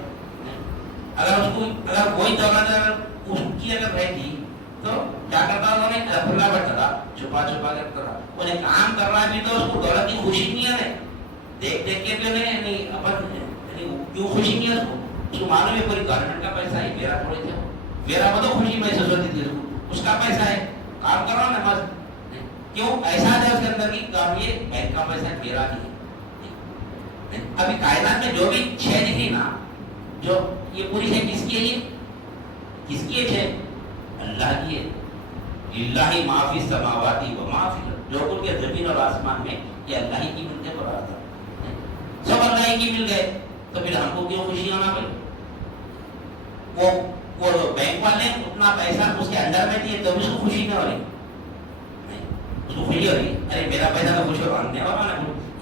اگر اس کو اگر کوئی دولت اس کی اگر رہتی تو کیا کرتا تھا انہیں کھلا بیٹھتا تھا, چھپا چھپا کے کرتا تھا. انہیں کام کرنا بھی تو اس کو دولت کی خوشی نہیں ہے, دیکھ دیکھ کے بھی نہیں اپن کیوں خوشی نہیں ہے اس کو معلوم ہے پوری گورنمنٹ کا پیسہ ہے, میرا تھوڑے تھا, میرا وہ تو خوشی محسوس ہوتی تھی اس کا پیسہ ہے, کام کر رہا ہوں نا بس. کیوں ایسا ہے اس کے اندر کی کام, یہ بینک کا پیسہ میرا نہیں ہے. ابھی کائنات میں جو بھی چھ دکھ رہی نا, جو یہ پوری ہے کس کی ہے, یہ کس کی ہے چھ, اللہ کی ہے. للہ ما فی السماوات و ما فی الارض, جو کچھ کے زمین اور آسمان میں یہ اللہ ہی کی ملتے پر آتا, سب اللہ ہی کی مل گئے, تو پھر ہم کو کیوں خوشی ہونا بھائی. وہ بینک والے اتنا پیسہ اس کے اندر میں دیے تو بھی اس کو خوشی نہیں ہو رہی, اس کو خوشی ہو رہی, ارے میرا پیسہ تو خوش ہو رہا ہے,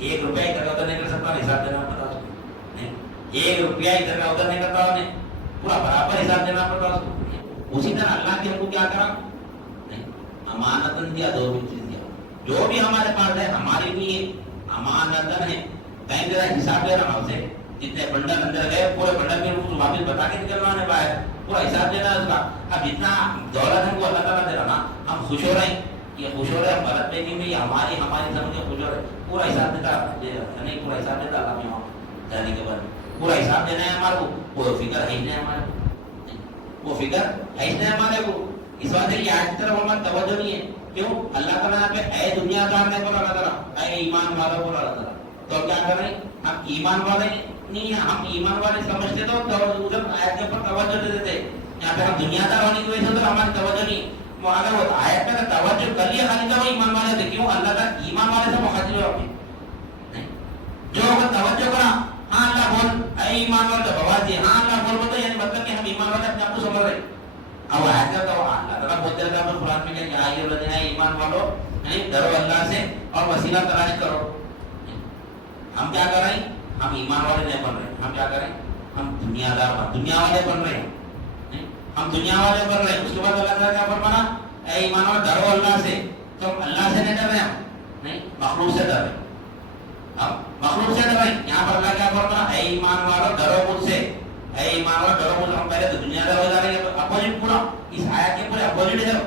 1 روپیہ ادھر کا ادھر نہیں کر سکتا, حساب دینا پڑتا اس کو, 1 روپیہ ادھر کا ادھر نہیں کرتا, انہیں پورا برابر حساب دینا پڑتا اس کو. اسی طرح اللہ کے ہم کو کیا کرا, امانتن دیا, دو بھی چیز دیا, جو بھی ہمارے پاس ہے ہمارے لیے امانتن ہے. بینک کا حساب لے رہا ہم سے, جتنے بنڈل اندر گئے پورے بنڈل میں کچھ واپس بتا کے نکلنا ہے باہر, پورا حساب دینا ہے اس کا. اب جتنا دولت ہم کو اللہ تعالیٰ دے رہا نا, ہم خوش ہو رہے ہیں, یہ خوش ہو رہے ہیں بھرت پہ نہیں, ہماری سمجھ کے خوش ہو رہے ہیں, پورا حساب دیتا نہیں, پورا حساب دیتا اللہ میں وہاں جانے کے بعد پورا حساب دینا ہے ہمارے کو, وہ فکر ہے ہی نہیں ہمارے کو, وہ فکر ہے ہی نہیں ہمارے کو. اس واسطے کی آج کی طرف ہماری توجہ نہیں ہے. کیوں اللہ تعالیٰ پہ اے دنیا دار نے بولا اللہ تعالیٰ, اے ایمان والا بولا اللہ تعالیٰ, تو کیا کر رہے ہیں ہم ایمان والے نہیں ہیں, ہم ایمان والے سمجھتے تو ادھر آیت کے اوپر توجہ دے دیتے. یہاں پہ ہم دنیا دار ہونے کی وجہ سے تو ہماری توجہ نہیں, وہ اگر وہ آیت پہ توجہ کر لیا خالی تو وہ ایمان والے تھے. کیوں اللہ تعالیٰ ایمان والے سے مخاطب ہے اپنے, جو اگر توجہ کرا ہاں اللہ بول اے ایمان والے تو بواز دی, ہاں اللہ بول بولتا یعنی مطلب کہ ہم ایمان والے اپنے آپ کو سمجھ رہے. اب آیت کا تو اللہ تعالیٰ بولتے رہتا ہے قرآن میں کہ یا ایھا الذین ایمان والو ڈرو اللہ سے اور وسیلہ تلاش کرو. ہم کیا کر رہے ہیں, ہم ایمان والے نہیں بن رہے, ہم کیا کر رہے ہیں, ہم دنیا دار دنیا والے بن رہے ہیں, ہم دنیا والے بن رہے ہیں. اس کے بعد اللہ تعالیٰ کیا فرمانا, اے ایمان والے ڈرو اللہ سے. تو ہم اللہ سے نہیں ڈر رہے, ہم نہیں مخلوق سے ڈر رہے, ہم مخلوق سے ڈر رہے ہیں. یہاں پر اللہ کیا فرمانا, اے ایمان والو ڈرو مجھ سے, اے ایمان والو ڈرو مجھ سے. ہم پہلے تو دنیا دار ہو جا رہے ہیں, اپوزٹ پورا اس آیت کے پورے اپوزٹ ہے.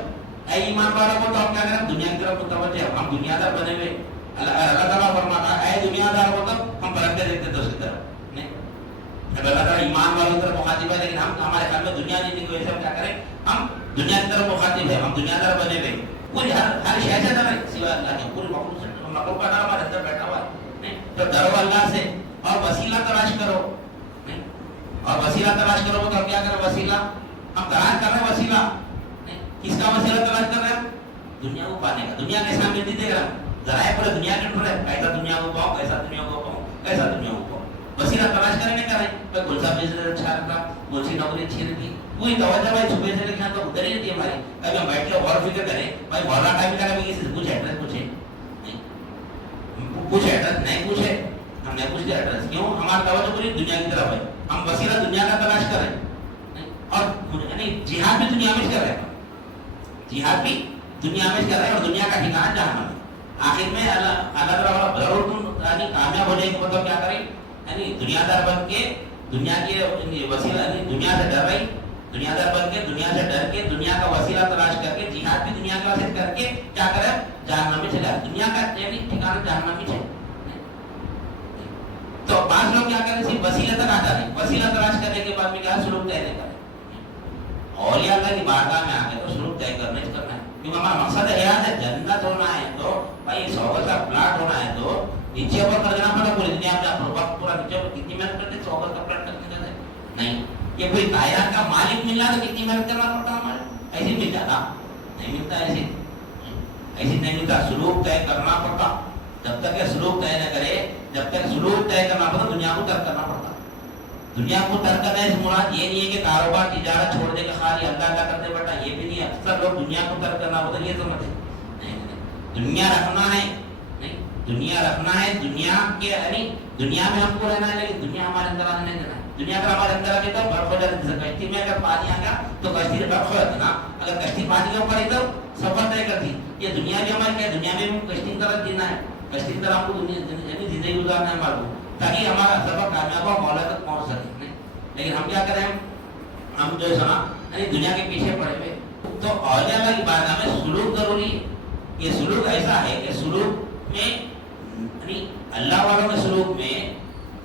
اے ایمان والوں کو تو ہم کیا کریں, دنیا کی طرف متوجہ ہیں, ہم دنیا دار بنے ہوئے. اللہ تعالیٰ فرماتا ہے اے دنیا دار کو تو ہم پلٹتے دیکھتے تو اس کی طرف نہیں. اللہ تعالیٰ ایمان والوں کی طرف مخاطب ہے, لیکن ہم ہمارے خیال میں دنیا نہیں کی وجہ سے ہم کیا کریں, ہم دنیا کی طرف مخاطب ہے, ہم دنیا دار بنے ہوئے. پوری ہر شے سے ڈر ہے سوائے اللہ کے, پوری مخلوق سے, مخلوق کا ڈر ہمارے اندر بیٹھا ہوا ہے. تو ڈرو اللہ سے اور وسیلہ تلاش کرو, اور وسیلہ تلاش کرو تو ہم کیا کریں, وسیلہ ہم تلاش کر رہے ہیں. وسیلہ کس کا وسیلہ تلاش کر رہے ہیں, دنیا کو پانے کا. دنیا کیسا ملتی دیکھ رہا ہے, ذرائع پورے دنیا کے ڈھونڈ رہے, کیسا دنیا کو پاؤں, کیسا دنیا کو پاؤں, کیسا دنیا کو پاؤں. وسیلہ تلاش کریں گے کر رہے ہیں, کون سا بزنس اچھا رہتا, کون سی نوکری اچھی رہتی, پوری توجہ بھائی صبح سے لکھنا تو ادھر ہی رہتی ہے ہماری. کبھی ہم بیٹھ کے غور فکر کریں بھائی مولانا ٹائم کا کبھی کسی سے کچھ ایڈریس پوچھے, کچھ ایڈریس نہیں پوچھے, ہم نے پوچھ لیا ایڈریس. کیوں, ہماری توجہ پوری دنیا کی طرف ہے, ہم وسیلہ دنیا کا تلاش کریں. اور یعنی جہاد بھی دنیا میں کر رہے ہیں, جہاد بھی دنیا میں کر رہے ہیں, اور دنیا کا ٹھکانا جہنم ہے. آخر میں اللہ تعالیٰ ضرور تم یعنی کامیاب ہو جائے گا, مطلب کیا کریں, یعنی دنیا دار بن کے دنیا کے وسیلہ, یعنی دنیا سے ڈر رہی, دنیا دار بن کے دنیا سے ڈر کے دنیا کا وسیلہ تلاش کر کے جہاد بھی دنیا کا وسیلہ کر کے کیا کرے, جہنم میں چلا. دنیا کا یعنی ٹھکانا جہنم میں چلے. تو بعض لوگ کیا کریں, صرف وسیلہ تک آتا نہیں, وسیلہ تلاش کرنے کے بعد میں کیا سلوک طے نہیں کریں. اولیاء اللہ کی بارگاہ میں آ کے تو سلوک طے کرنا ہی کرنا ہے, کیونکہ ہمارا مقصد حیات ہے, جنت ہونا ہے. تو بھائی 100 گز کا پلاٹ ہونا ہے تو نیچے اوپر کر دینا پڑا پوری دنیا میں, آپ وقت پورا نیچے اوپر کتنی محنت کرتے, 100 گز کا پلاٹ کرنے کا نہیں. یہ کوئی کائنات کا مالک ملنا تو کتنی محنت کرنا پڑتا ہمارے, ایسے مل جاتا نہیں ملتا, ایسے نہیں ملتا. سلوک طے کرنا پڑتا, جب تک یہ سلوک طے نہ کرے, جب تک سلوک طے کرنا پڑتا دنیا کو ترک کرنا پڑتا. دنیا کو ترک کرنا ہے مراد یہ نہیں ہے کہ کاروبار تجارت چھوڑ دے کے خالی اللہ کا کرتے بیٹھا, یہ بھی نہیں ہے. اکثر لوگ دنیا کو ترک کرنا ہوتا ہے یہ سمجھتے نہیں, دنیا رکھنا ہے, نہیں دنیا رکھنا ہے, دنیا کے یعنی دنیا میں ہم کو رہنا ہے, لیکن دنیا ہمارے اندر آنے نہیں دینا ہے. دنیا اگر ہمارے اندر آگے تو برف ہو جاتی ہے. کشتی میں اگر پانی آ گیا تو کشتی برف ہو جاتی نا, اگر کشتی پانی کے اوپر ہے تو سفر طے کرتی. یہ دنیا بھی ہماری کیا, دنیا میں کشتی کی طرح جینا ہے, کشتی کی طرح ہم کو یعنی زندگی گزارنا ہے ہمارے کو, تاکہ ہمارا سفر کامیاب ہو, مولا تک پہنچ سکے. لیکن ہم کیا کریں, ہم جو ہے سنا یعنی دنیا کے پیچھے پڑے ہوئے. تو اولیاء اللہ کی بارگاہ میں سلوک ضروری ہے. یہ سلوک ایسا ہے کہ سلوک میں یعنی اللہ والوں کے سلوک میں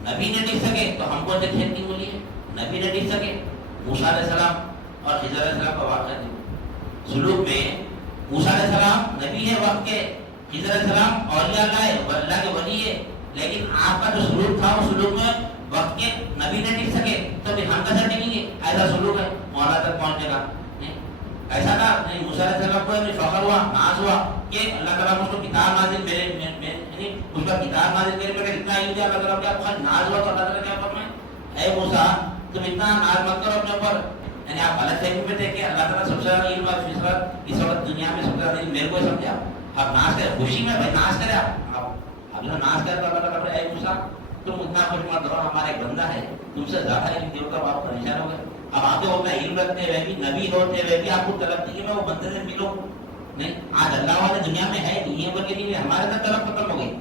نبی نے ٹک سکے تو ہم کو دیکھنے کی بولی ہے. نبی نے ٹک سکے. موسیٰ علیہ السلام اور خضر علیہ السلام کا واقعہ ہے. سلوک میں موسیٰ علیہ السلام نبی ہے وقت کے, خضر علیہ السلام اولیاء اللہ ہے, اللہ کے ولی ہے, لیکن آپ کا جو سلوک تھا وہ سلوک میں وقت کے نبی نے ٹک سکے تو پھر ہم کیسے ٹکیں گے؟ ایسا سلوک ہے مولا تک پہنچے گا. ایسا تھا موسیٰ علیہ السلام کو فخر ہوا, ناز ہوا کہ اللہ تعالیٰ مجھ کو کتاب نازل میرے یعنی اس کا کتاب نازل میرے میں اتنا علم دیا. اللہ تعالیٰ کیا بخار ناز ہوا تو اللہ تعالیٰ کیا فرمائے, اے موسیٰ تم اتنا ناز مت کرو اپنے اوپر. یعنی آپ غلط فہمی میں تھے کہ اللہ تعالیٰ سب سے زیادہ علم اس وقت دنیا میں سب سے زیادہ علم میرے کو سمجھا. آپ ناز کرے خوشی میں, بھائی ناز کرے, آپ جو ناز کرے تو اللہ تعالیٰ اے موسیٰ تم اتنا خوش مت رہو, ہمارا ایک بندہ ہے تم سے زیادہ علم دیو کر آپ پریشان ہو گئے. اب آپ اتنا علم رکھتے ہوئے بھی, نبی ہوتے ہوئے بھی آپ کو طلب تھی کہ میں وہ بندے سے ملوں. نہیں, آج اللہ والے دنیا میں ہے نہیں ہے, بلکہ نہیں, ہمارے اندر طلب ختم ہو گئی.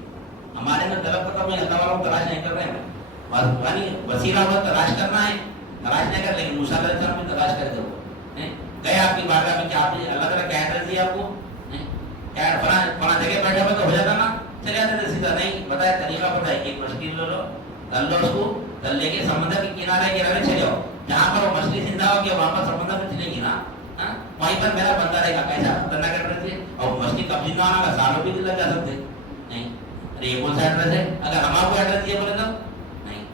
ہمارے اندر طلب ختم ہوئی, اللہ والوں کو تلاش نہیں کر رہے ہیں. وسیلہ ہوا تلاش کرنا ہے, تلاش نہیں کر, لیکن موسیٰ علیہ السلام بھی تلاش کر دو. گئے آپ کی بارگاہ میں, کیا آپ اللہ تعالیٰ کیا ایڈریس دیا آپ کو, فلاں جگہ بیٹھے ہوئے تو ہو جاتا نا, چلے جاتے تھے سیدھا. نہیں بتایا طریقہ بتایا, ایک مچھلی لے لو, تل لو, اس کو تل لے کے سمندر کے کنارے کنارے چلے جاؤ, جہاں پر وہ مچھلی زندہ ہو گیا وہاں پر سمندر میں چلے گی نا, وہیں پر میرا بندہ رہے گا. کیسا خطرناک ایڈریس ہے, اور مچھلی کب زندہ ہونا کا سالوں بھی لگ جا سکتے. نہیں, ارے یہ کون سا ایڈریس ہے, اگر ہم آپ کو ایڈریس دیا بولے تو نہیں,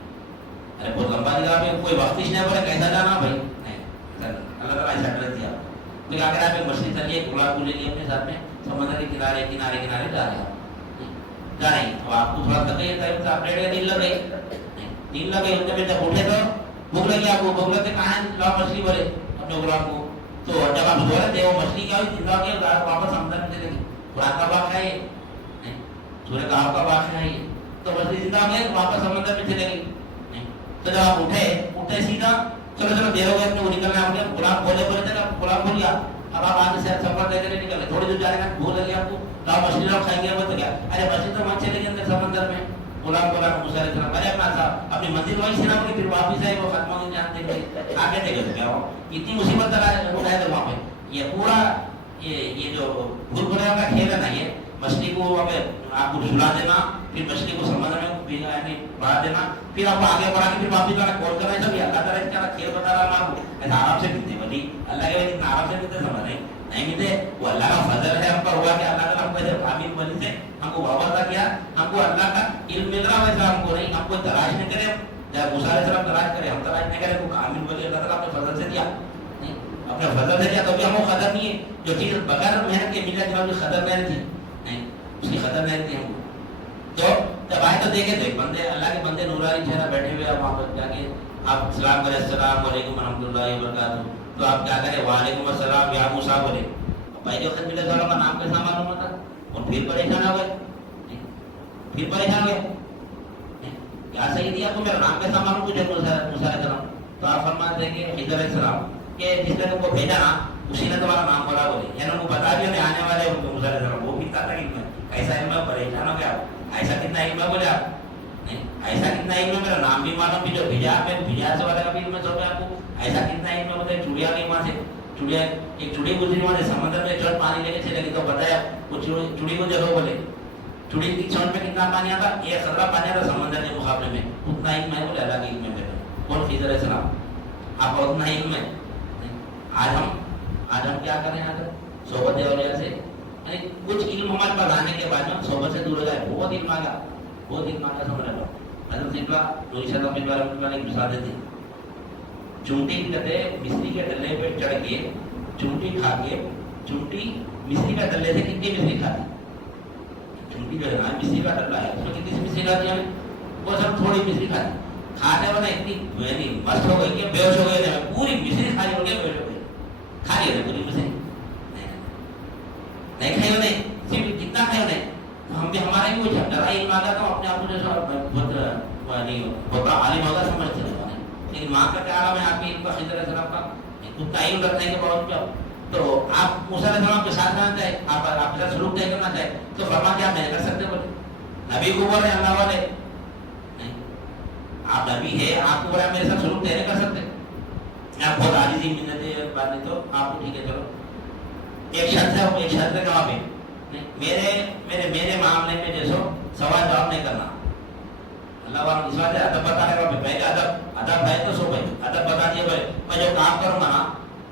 ارے بہت لمبا دیا, کوئی وقت نہیں بولے کیسا جانا بھائی, نہیں, اللہ تعالیٰ ایسا ایڈریس دیا. لیکن اگر آپ ایک مچھلی چلیے, ایک گلاب کو لے لیے اپنے ساتھ میں, سمندر کے کنارے کنارے کنارے جا رہے جا رہے ہیں, اب آپ کو تھوڑا تکلیف ہے, آپ ڈیڑھ دن لگ گئے, دن لگ گئے, ان کے جب اٹھے تو بھوک لگی آپ کو, بھوک لگتے کہاں ہے, لاؤ مچھلی بولے اپنے گلاب کو. تو جب آپ سو رہے تھے وہ مچھلی کیا ہوئی, زندہ ہو گیا, واپس سمندر میں چلے گی. قرآن کا واقعہ ہے یہ, سورہ کہف کا واقعہ ہے یہ. تو مچھلی زندہ ہو گئی, واپس سمندر میں چلے گی. تو جب آپ اٹھے سیدھا, چلو چلو دیر ہو گیا, اپنے وہ نکلنا ہے, غلام کھولے بولے تھے, غلام کھول گیا. اب آپ آگے سے سفر دے کر نکلے, تھوڑی دور جانے کا بھول لگی آپ کو, لاؤ مچھلی لاؤ کھائیں گے, بولتے کیا, ارے مچھلی تو وہاں چلے گی اندر سمندر میں. غلام موسیٰ علیہ السلام, ارے اپنا صاحب اپنی منزل وہیں سے نہ ہوگی, پھر واپس آئے وہ ختم ہونے جانتے تھے, آگے دیکھے تو کیا ہو, اتنی مصیبت اٹھائے تھے وہاں پہ. یہ پورا یہ جو بھول بھلیا کا کھیل ہے نا, یہ مچھلی کو آپ کو جھلا دینا, پھر مچھلی کو سمندر میں بڑھا دینا, پھر آپ آگے بڑھا کے پھر واپس جانا, کال کرنا, سب اللہ تعالیٰ اس کا کھیل بتا رہا ہے آپ کو. ایسا آرام سے ملتے ولی, اللہ کے اتنا آرام سے ملتے سمجھ نہیں ملتے. وہ اللہ کا فضل ہے ہم پر ہوا کہ اللہ تعالیٰ ہم کو ایسے حامل ولی سے ہم کو وابستہ کیا, ہم کو اللہ کا علم مل رہا, ویسا ہم کو نہیں, ہم کو تلاش نہیں کرے. جب موسیٰ علیہ السلام تلاش کرے, ہم تلاش نہیں کرے, وہ حامل ولی اللہ تعالیٰ اپنے فضل سے دیا, اپنے فضل سے دیا, تو بھی ہم کو قدر نہیں ہے. جو چیز بغیر محنت کے مل جائے اس قدر نہیں تھی, اس کی قدر نہیں تھی ہم کو. تو جب آئے تو دیکھے تو بندے, اللہ کے بندے نورانی چہرہ بیٹھے ہوئے, آپ وہاں پر جا کے آپ سلام کرے, السلام علیکم ورحمۃ اللہ وبرکاتہ. تو آپ کیا کریں, وعلیکم السلام یا موسیٰ بولے. بھائی جو خدمت والوں کا نام کیسا معلوم ہوتا, اور پھر پریشان ہو گئے, پھر پریشان ہو گئے, کیا صحیح دیا آپ کو, میرا نام کیسا معلوم مجھے موسیٰ علیہ السلام. تو آپ فرماتے ہیں کہ خضر علیہ السلام کہ جس نے تم کو بھیجا نا اسی نے تمہارا نام بولا بولے, یعنی ان کو بتا دیا نہیں آنے والے موسیٰ علیہ السلام. وہ بھی کہتا علم ہے, ایسا علم ہے, پریشان ہو گیا, ایسا کتنا علم ہے بولے آپ, نہیں ایسا کتنا علم ہے, میرا نام بھی معلوم, بھی جو بھیجا آپ نے بھیجا سے والے کا بھی علم ہے سو آپ کو, ایسا کتنا علم ہے. بولے چڑیا گئی وہاں سے, چڑیا ایک چڑی گزری وہاں سے سمندر میں چوٹ پانی لے کے چلے گی, تو بتایا وہ چڑی کو جگہ بولے, چڑی کی چوٹ میں کتنا پانی آتا, ایک خطرہ پانی آتا سمندر کے مقابلے میں, اتنا علم ہے بولے اللہ کے علم ہے میرا. کون خضر علیہ السلام, آپ کو اتنا علم ہے. آج ہم کیا کریں, اگر صحبت اولیاء سے یعنی کچھ علم ہمارے پاس آنے کے بعد میں صحبت سے دور ہو جائے, بہت علم آ گیا, بہت علم آ گیا سمجھ رہے ہو. حضرت سنگلا نوری شاہ صاحب نے ایک مثال دی, چونٹی کی کہتے مصری کے ڈلے پہ چڑھ کے چونٹی کھا کے, چونٹی مصری کا ڈلے سے کتنی مصری کھاتی, چونٹی جو ہے نا مصری کا ڈلا ہے, اس میں کتنی سی مصری کھاتی ہے, وہ سب تھوڑی مصری کھاتی, کھانے والا اتنی یعنی مست ہو گئی کہ بے ہوش ہو گئے, پوری مصری کھائی ہو گئی, بے ہوش ہو گئی, کھا لیے پوری مصری, نہیں کھائی ہو نہیں, صرف کتنا کھائی ہو نہیں. ہم بھی ہمارے بھی وہ ڈرا علم آ گیا تو اپنے آپ کو بہت عالم ہوگا سمجھتے ہیں, لیکن وہاں کا کیا عالم ہے آپ کے علم کا, خضر علیہ السلام کا اتنا علم رکھنے کے باوجود تو آپ موسیٰ علیہ السلام کے ساتھ رہنا چاہے, آپ کے ساتھ سلوک نہیں کرنا چاہے, تو فرما کیا میں کر سکتے بولے, نبی کو بول رہے اللہ والے, نہیں آپ نبی ہے, آپ کو بولے میرے ساتھ سلوک نہیں کر سکتے, میں بہت عاجزی منتیں بات نہیں تو آپ کو ٹھیک ہے چلو ایک شرط ہے ایک شرط ہے جواب ہے میرے معاملے میں جیسو سوال جواب نہیں کرنا اللہ والا اس بات ہے ادب بتانے کا پہلے ادب ہے تو سو بھائی ادب بتا دیے بھائی میں جو کام کروں گا نا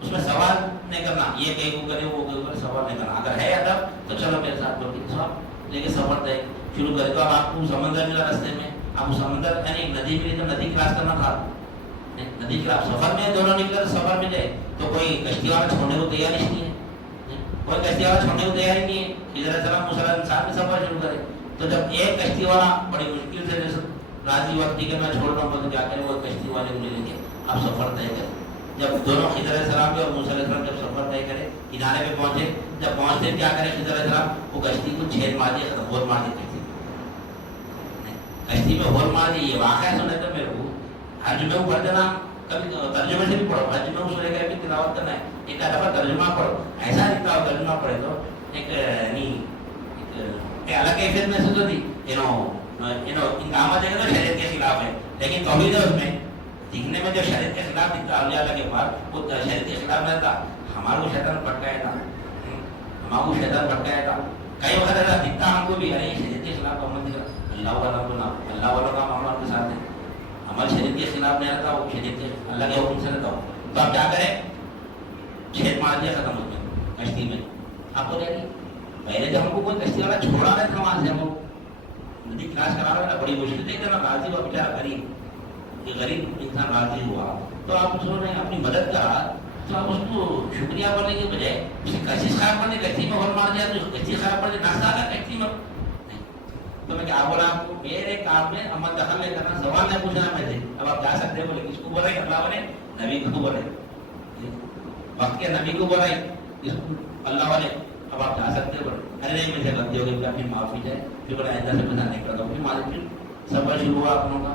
اس میں سوال نہیں کرنا یہ کہیں کو کرے وہ کہیں کو سوال نہیں کرنا اگر ہے ادب تو چلو میرے ساتھ بولتے سوال لے کے سفر دے شروع کرے تو اب آپ کو سمندر ملا راستے میں آپ کو سمندر یعنی ایک ندی ملی تو ندی کراس کرنا تھا ندی کراس سفر میں دونوں نکلے تو سفر میں جائے تو کوئی کشتی والا چھوڑنے کو تیار نہیں ہے کوئی کشتی والا چھوڑنے کو تیار ہی نہیں ہے خضر علیہ السلام موسیٰ علیہ السلام میں سفر شروع کرے تو جب ایک کشتی والا بڑی مشکل سے راضی وقت کہ میں چھوڑ رہا ہوں تو کیا کرے وہ کشتی والے کو لے لیں گے آپ سفر طے کریں جب دونوں خضر علیہ السلام کے اور موسیٰ علیہ السلام جب سفر طے کرے کنارے پہ پہنچے جب پہنچتے کیا کرے خضر علیہ السلام وہ کشتی کو چھید مار دیا ختم ہول مار دی کشتی میں ہول مار دی یہ واقعہ سنے تو میرے کو حج میں وہ پڑھ دینا کبھی ترجمے سے بھی پڑھو حج میں وہ سنے گا بھی تلاوت کرنا ہے ایک دفعہ ترجمہ پڑھو ایسا نہیں تھا ترجمہ پڑھے تو ایک الگ کیفیت محسوس ہوتی ان کا آمد تو شریعت کے خلاف ہے لیکن توحید ہے اس میں دکھنے میں جو شریعت کے خلاف دکھتا اولیاء اللہ کے بعد وہ شریعت کے خلاف نہیں تھا ہمارا کو شیطان بھٹکایا تھا ہمارا کو شیطان بھٹکایا تھا کئی وقت ایسا دکھتا ہم کو بھی ارے شریعت کے خلاف عمل دکھ رہا اللہ والا کو نام اللہ والا کا معاملہ کے ساتھ ہے عمل شریعت کے خلاف نہیں رہتا وہ شریعت کے اللہ کے حکم سے رہتا ہو تو آپ کیا کریں چھید مار دیا ختم ہو گیا کشتی میں آپ کو کہہ پہلے جب ہم کو کوئی کشتی والا چھوڑا رہا تھا وہاں سے ہم ندی کراس کرا رہا تھا بڑی مشکل نہیں کرنا راضی ہوا بیچارہ غریب یہ غریب انسان راضی ہوا تو آپ اس نے اپنی مدد کرا تو آپ اس کو شکریہ کرنے کے بجائے اس کی کشتی خراب کرنے کشتی میں ہول مار دیا تو کشتی خراب کرنے ناشتہ آ کشتی میں تو میں کیا بولا آپ کو میرے کام میں عمل دخل نہیں کرنا سوال نہیں پوچھنا میں سے اب آپ جا سکتے ہیں بولے کس کو بول رہے اللہ والے نبی کو بول رہے وقت کے نبی کو بول رہے اس کو اللہ والے اب آپ جا سکتے ہو ارے نہیں مجھے غلطی ہو گئی پھر معافی جائے پھر بڑا ایسا سے پتہ نہیں کرتا ہوں پھر مالک پھر سفر شروع ہوا اپنوں کا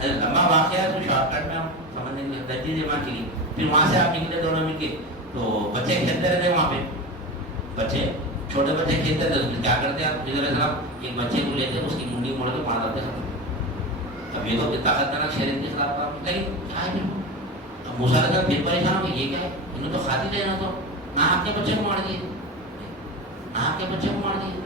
ارے لمبا واقعہ ہے تو شارٹ کٹ میں ہم سمجھنے کے لیے درجی جمع کی پھر وہاں سے آپ نکلے دونوں مل کے تو بچے کھیلتے رہتے وہاں پہ بچے چھوٹے بچے کھیلتے تھے اس میں کیا کرتے ہیں آپ علیہ السلام ایک بچے کو لیتے اس کی منڈی موڑ کے مار دیتے ختم اب یہ تو طاقت نہ شریعت کے خلاف کام لیکن کیا ہے پھر موسیٰ علیہ السلام پھر پریشان ہو گئے یہ کیا ہے انہوں تو خاطی دینا تو نہ آپ کے بچے کو مار دیے آپ کے بچے کو مار دیے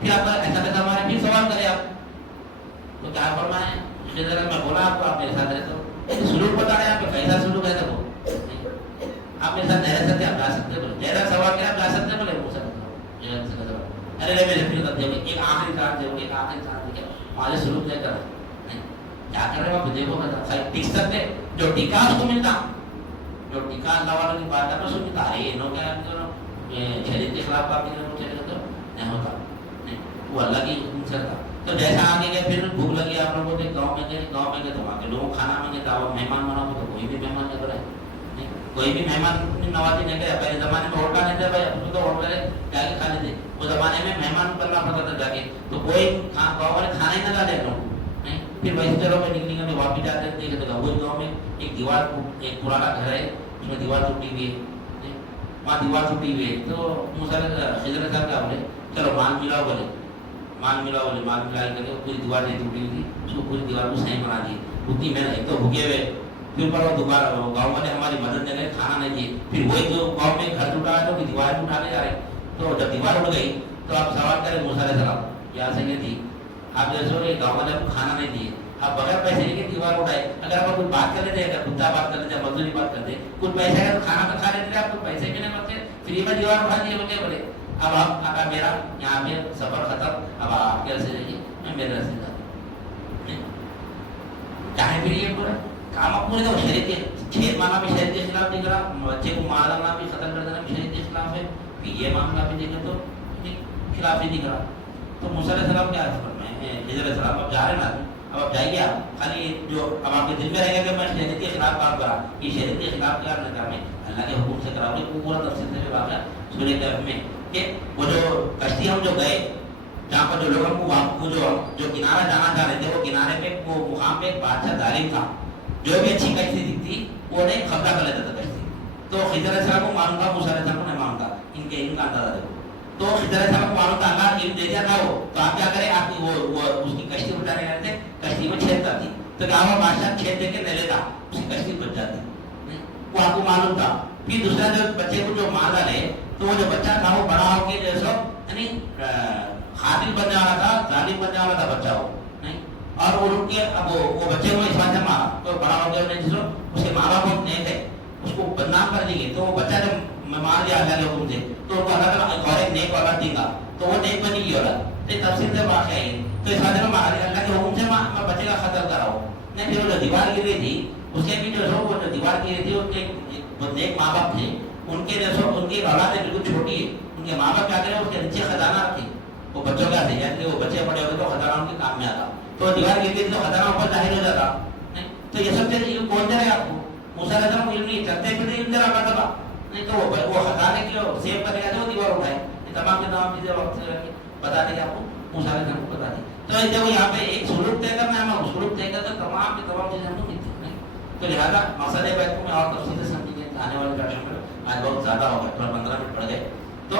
پھر آپ ایسا کیسا ہمارے پھر سوال کرے آپ تو کیا فرمائے میں بولا آپ کو آپ میرے ساتھ رہتے ہو سلوک بتا رہے ہیں آپ کیسا سلوک ہے تو آپ میرے ساتھ نہیں رہ سکتے آپ جا سکتے بولے جیسا سوال کیا آپ جا سکتے بولے ارے نہیں میرے پھر کرتے ایک آخری چانس دے ایک آخری چانس دے ہمارے سلوک نہیں کر رہے کیا کر رہے آپ دیکھو گا ٹک سکتے جو ٹکا اس کو ملتا جو ٹکا اللہ والوں کی بات کرنا اس کو ملتا ہے انہوں کیا شریعت کے خلاف کام نہیں ہوتا وہ اللہ کی حکم سے تھا تو جیسا آگے گئے پھر بھوک لگی آپ لوگوں کو گاؤں میں گئے تو وہاں کے لوگوں کو کھانا مانگے دعوت مہمان بناؤ تو کوئی بھی مہمان نہیں کرے کوئی بھی مہمان نوازی نہیں کرے پہلے زمانے میں ہوٹل نہیں تھے بھائی اب تو ہوٹل جا کے کھا لیتے اس زمانے میں مہمان کرنا پڑتا تھا جا کے تو کوئی گاؤں والے کھانا ہی نہ ڈالے لوگ پھر وہی چلو میں نکلیں گے واپس جاتے دیکھتے تو وہی گاؤں میں ایک دیوار ایک پرانا گھر ہے اس میں دیوار ٹوٹی ہوئی ہے وہاں دیوار ٹوٹی ہوئی ہے تو خضر صاحب کیا بولے چلو مال ملاؤ بولے مال ملا کر پوری دیوار نہیں ٹوٹی ہوئی تھی اس کو پوری دیوار کو صحیح بنا دی اتنی محنت ایک تو بھوکے ہوئے پھر پر وہ دوبارہ گاؤں والے ہماری مدد دینے کھانا نہیں دیے پھر وہی جو گاؤں میں گھر ٹوٹا ہے تو دیوار بھی اٹھانے جا رہے تو جب دیوار اٹھ گئی تو آپ سوال کریں موسیٰ علیہ السلام یہاں سے یہ تھی آپ جیسے ہو گاؤں والے کو کھانا نہیں دیے آپ بغیر پیسے کے دیوار اٹھائے اگر آپ کوئی بات کر لیتے اگر خدا بات کر لیتے مزدوری بات کرتے کچھ پیسے ہے تو کھانا تو کھا لیتے آپ کو پیسے بھی نہیں ملتے فری میں دیوار اٹھا دیے بولے بولے اب آپ آقا میرا یہاں پہ سفر ختم اب آپ کے سے جائیے میں میرے راستے جاتا ہوں چاہے پھر یہ پورا کام آپ پورے شریعت کے چھید مانا بھی شریعت کے خلاف دکھ رہا بچے کو مار ڈالنا بھی ختم کر دینا بھی شریعت کے خلاف ہے پھر یہ معاملہ بھی دیکھیں تو خلاف ہی دکھ رہا تو موسیٰ علیہ السلام کیا فرمائے خضر علیہ السلام اب جا رہے نا اب آپ جائیے آپ خالی جو اب آپ کے دل میں رہے گا کہ میں شریعت کے خلاف کام کرا یہ شریعت کے خلاف کیا کرنا میں اللہ کے حکم سے کراؤ گے پورا تفصیل سے واقعہ سورہ کہف میں کہ وہ جو کشتی ہم جو گئے جہاں پر جو لوگوں کو جو کنارہ جانا چاہ رہے تھے وہ کنارے پہ وہ مقام پہ ایک بادشاہ ظالم تھا جو بھی اچھی کشتی دکھتی وہ نہیں قبضہ کر لیتا تھا کشتی تو خضر علیہ السلام کو معلوم تھا موسیٰ علیہ السلام کو نہیں معلوم تھا ان کا اندازہ دیکھو تو خضر علیہ السلام کو معلوم تھا اللہ علم دے دیا تھا وہ تو آپ کیا کریں آپ وہ اس کی کشتی اٹھانے گئے تھے کشتی میں چھید کرتی تو کیا ہوا بادشاہ چھید دے کے نہیں لیتا اس کی کشتی بچ جاتی وہ آپ کو معلوم تھا. پھر دوسرا جو بچے کو جو مار ڈالے تو وہ جو بچہ تھا وہ بڑا ہو کے جو سو یعنی قاتل بن جا رہا تھا, ظالم بن جا رہا تھا بچہ وہ نہیں. اور وہ رک کے اب وہ بچے کو اس بات سے مارا تو بڑا ہو گیا جو اس کے ماں باپ بہت نیک ہے, اس کو بدنام کر دیے. تو وہ بچہ جب مار دیا اللہ کے حکم سے تو وہ اللہ تعالیٰ اور ایک نیک اولاد دے گا تو وہ نیک بنی گئی اولاد. یہ تفصیل سے واقعہ ہے. تو اس بات میں اللہ کے حکم سے میں بچے کا قتل کرا ہوں نہیں. پھر وہ جو دیوار گر رہی تھی اس کے بھی جو سو وہ جو دیوار گر رہی تھی ان کے نیک ماں باپ تھے, ان کے جو سو ان کی اولاد بالکل چھوٹی ہے, ان کے ماں باپ کیا کرے اس کے نیچے خزانہ رکھے وہ بچوں کا تھے, یعنی وہ بچے بڑے ہوتے تو خزانہ ان کے کام میں آتا. تو دیوار گر گئی تو خزانہ اوپر ظاہر ہو جاتا نہیں. تو یہ سب چیزیں کون دے رہے آپ کو؟ موسیٰ علیہ السلام کو علم نہیں, چلتے پھرتے علم دے رہا کرتا نہیں. تو وہ خزانے کی سیو کرنے کا جو دیوار اٹھائے یہ تمام کے تمام چیزیں وقت سے بتا دیں گے آپ کو, موسیٰ علیہ السلام کو بتا دیں. تو دیکھو یہاں پہ ایک سلوک طے کرنا ہے, ہم سلوک طے کرتے تمام کی تمام چیزیں ہم کو ملتی نہیں. تو لہٰذا مقصد بیت کو میں اور تفصیل سے سمجھیں گے آنے والے درشن میں. آج بہت زیادہ ہو گیا, تھوڑا 15 منٹ پڑ گئے. تو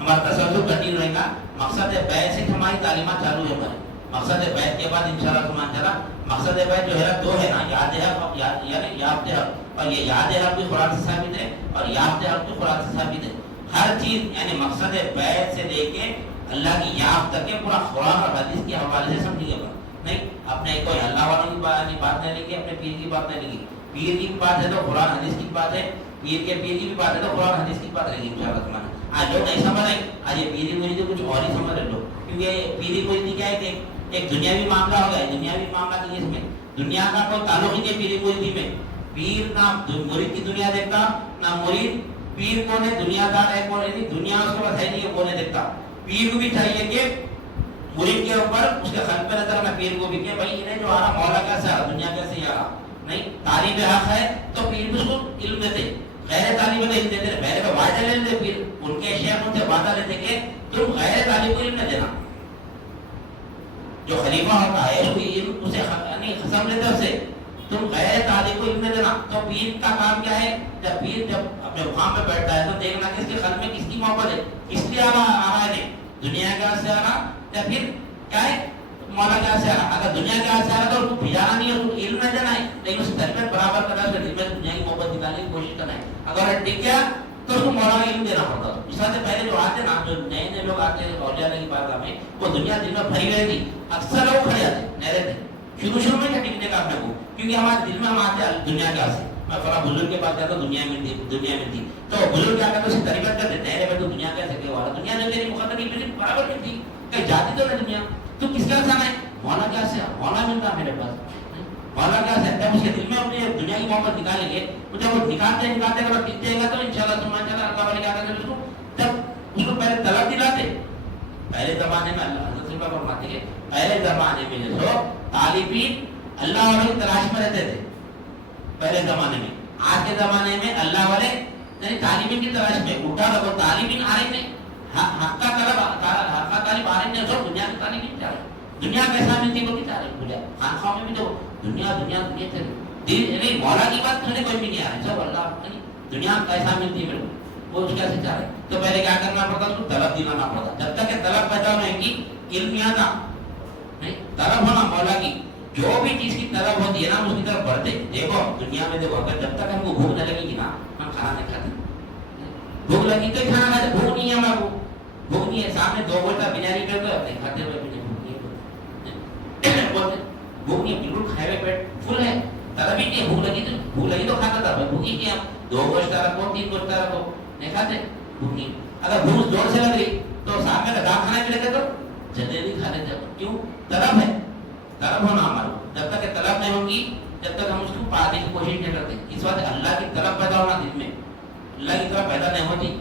ہمارا تسلسل کنٹینیو رہے گا. مقصد بیت سے ہماری تعلیمات چالو ہے ہمارے. مقصد بیت کے بعد انشاءاللہ سبحانہ تعالیٰ مقصد بیت جو ہے دو ہے نا, یاد حق یعنی یافت حق, اور یہ یاد حق بھی قرآن سے ثابت ہے اور یافت حق بھی قرآن سے ثابت ہے. ہر چیز یعنی مقصد بیت سے لے کے اللہ کی یافت تک کے پورا قرآن اور حدیث کے حوالے سے سمجھیے گا نہیں. اپنے کوئی اللہ والوں کی بات نہیں لیں گے, اپنے پیر کی بات نہیں لیں گے. پیر کی بات ہے تو قرآن حدیث کی بات ہے, پیر کی بھی بات ہے تو قرآن حدیث کی بات رہے گی انشاءاللہ سبحانہ. آج لوگ نہیں سمجھ رہے, آج یہ پیری مریدی کچھ اور ہی سمجھ رہے لوگ, کیونکہ پیری مریدی کیا ہے کہ ایک دنیاوی معاملہ ہو گیا ہے. دنیاوی معاملہ کی اس میں دنیا کا کوئی تعلق ہی نہیں پیری مریدی میں. پیر نہ مرید کی دنیا دیکھتا, نہ مرید پیر کون ہے دنیا دار ہے کون ہے, دنیا اس کے پاس ہے نہیں, کون ہے دیکھتا. پیر کو بھی چاہیے کہ مرید کے اوپر اس کے خلق پہ نظر رکھنا, پیر کو بھی کہ بھائی انہیں جو آ رہا مولا کیسے آ رہا, دنیا کیسے آ رہا نہیں. تعلیم حق ہے تو پیر بھی اس کو علم دیتے, غیر تعلیم کو علم دیتے. پہلے تو وعدہ لے لیتے پیر, ان کے شیخ ان سے وعدہ لیتے کہ تم غیر تعلیم کو علم نہ دینا. جو خلیفہ ہوتا ہے اسے قسم لیتے اسے تم غیر تعلیم کو علم نہ دینا. تو پیر کا کام کیا ہے, جب پیر جب اپنے مقام پہ بیٹھتا ہے تو دیکھنا کہ اس کے قلب میں کس کی محبت ہے, کس لیے آ رہا ہے, دنیا کے سے آ رہا یا پھر کیا ہے مولا کے سے آ رہا. اگر دنیا کے سے آ رہا تو اس کو بھجانا نہیں ہے, اس کو علم نہ دینا ہے, لیکن اس تربیت برابر کرنا ہے, اس دنیا کی محبت نکالنے کی کوشش کرنا ہے. اگر ٹک گیا تو اس کو مولا علم دینا پڑتا. اس سے پہلے جو آتے نا, جو نئے نئے لوگ آتے ہیں اولیاء کی بارگاہ میں, وہ دنیا دل میں بھری ہوئی تھی, اکثر لوگ کھڑے آتے نہ رہتے شروع میں ٹکنے کا اپنے کو, کیونکہ ہمارے دل میں ہم آتے دنیا کے سے. میں فلاں بزرگ کے پاس جاتا ہوں, دنیا ملتی تو بزرگ کیا کرتے, اسے تربیت کر دیتے ہیں, تو دنیا کیسے کہ والا دنیا جو تیری مقدر کی برابر نہیں تھی, کہیں جاتی تو نہیں دنیا, تو کس کا آسان ہے مولا کیا سے, مولا ملتا میرے پاس مولا کیا سے. جب اس کے دل میں اپنی دنیا کی محبت نکالیں گے تو جب وہ نکالتے اگر ٹک جائے گا تو انشاءاللہ سبحانہ تعالیٰ اللہ والے کیا کرتے ہیں اس کو, جب اس کو پہلے طلب دلاتے. پہلے زمانے میں اللہ حضرت صلی اللہ فرماتے ہیں پہلے زمانے میں جو سو طالبین اللہ والے کی تلاش میں رہتے تھے پہلے زمانے میں. آج کے زمانے میں اللہ والے یعنی تعلیمین کی تلاش میں اٹھا تھا, وہ تعلیمین آ رہے ہیں, حق کا طالب آ رہے ہیں, جو دنیا کی تعلیمین چاہ رہے. دنیا کیسا ملتی وہ کی تعلیم بھولیا, خانخواہ میں بھی تو دنیا یعنی مولا کی بات سنے کوئی بھی نہیں آ رہا, سب اللہ دنیا کیسا ملتی ہے میرے کو, وہ اس کیسے چاہ رہے. تو پہلے کیا کرنا پڑتا, اس کو طلب دلانا پڑتا. جب تک کہ طلب پیدا ہونے کی علم نہیں آتا, نہیں طلب ہونا مولا کی, جو بھی چیز کی طلب ہوتی ہے نا اس کی طرف بڑھتے. دیکھو دنیا میں دیکھو, اگر جب تک ہم کو بھوک نہ لگے گی نا ہم کھانا نہیں کھاتے. بھوک لگی تو کھانا کھاتے, بھوک نہیں ہے ہمارے کو, بھوک نہیں ہے. سامنے 2 گوشت بریانی پہ تو نہیں کھاتے ہوئے بھی بھوک نہیں ہے, بالکل کھائے ہوئے پیٹ فل ہے, طلب ہی نہیں ہے. بھوک لگی تو کھاتا تھا, بھوک ہی نہیں. 2 گوشت رکھو 3 گوشت رکھو نہیں کھاتے, بھوک نہیں. اگر بھوک زور سے لگ رہی تو سامنے کا دال کھانے ملے گا تو جلدی کھا لیتے. کیوں, طلب ہے, طلب ہونا ہمارا. جب تک کہ طلب نہیں ہوگی جب تک ہم اس کو پانے کی کوشش نہیں کرتے. اس وقت اللہ کی طلب پیدا ہونا دل میں, اللہ کی طرف پیدا نہیں ہوتی,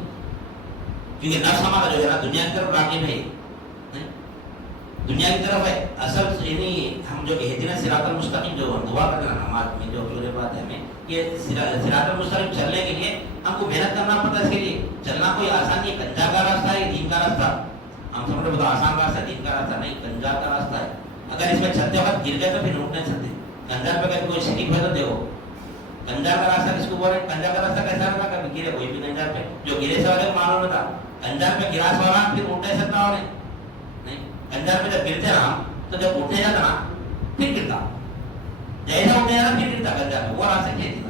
کیونکہ نفس ہمارا جو ہے نا دنیا کی طرف راغب ہے, دنیا کی طرف ہے. اصل یعنی ہم جو اہدنا صراط المستقیم جو دعا کرتے ہیں نماز میں, جو سورہ بات ہے ہمیں یہ صراط المستقیم چلنے کے لیے ہم کو محنت کرنا پڑتا ہے. اس کے لیے چلنا کوئی آسان نہیں, کنجا کا راستہ ہے, دین کا راستہ. ہم سمجھتے بہت آسان راستہ ہے, دین کا راستہ نہیں, کنجا کا راستہ ہے. اگر اس میں چلتے وقت گر گئے تو پھر اٹھ نہیں سکتے. کنجا پہ کبھی کوئی سلیپ ہے تو دیکھو, کنجا کا راستہ کس کو بولے, کنجا کا راستہ کیسا ہوگا, کبھی گرے کوئی بھی کنجا پہ, جو گرے سے والے کو معلوم تھا کنجا پہ گرا سوال پھر اٹھ نہیں سکتا انہیں نہیں. کنجا پہ جب گرتے نا تو جب اٹھنے جاتا نا پھر گرتا, جیسا اٹھنے جاتا پھر گرتا کنجا پہ, وہ راستے کھینچتا.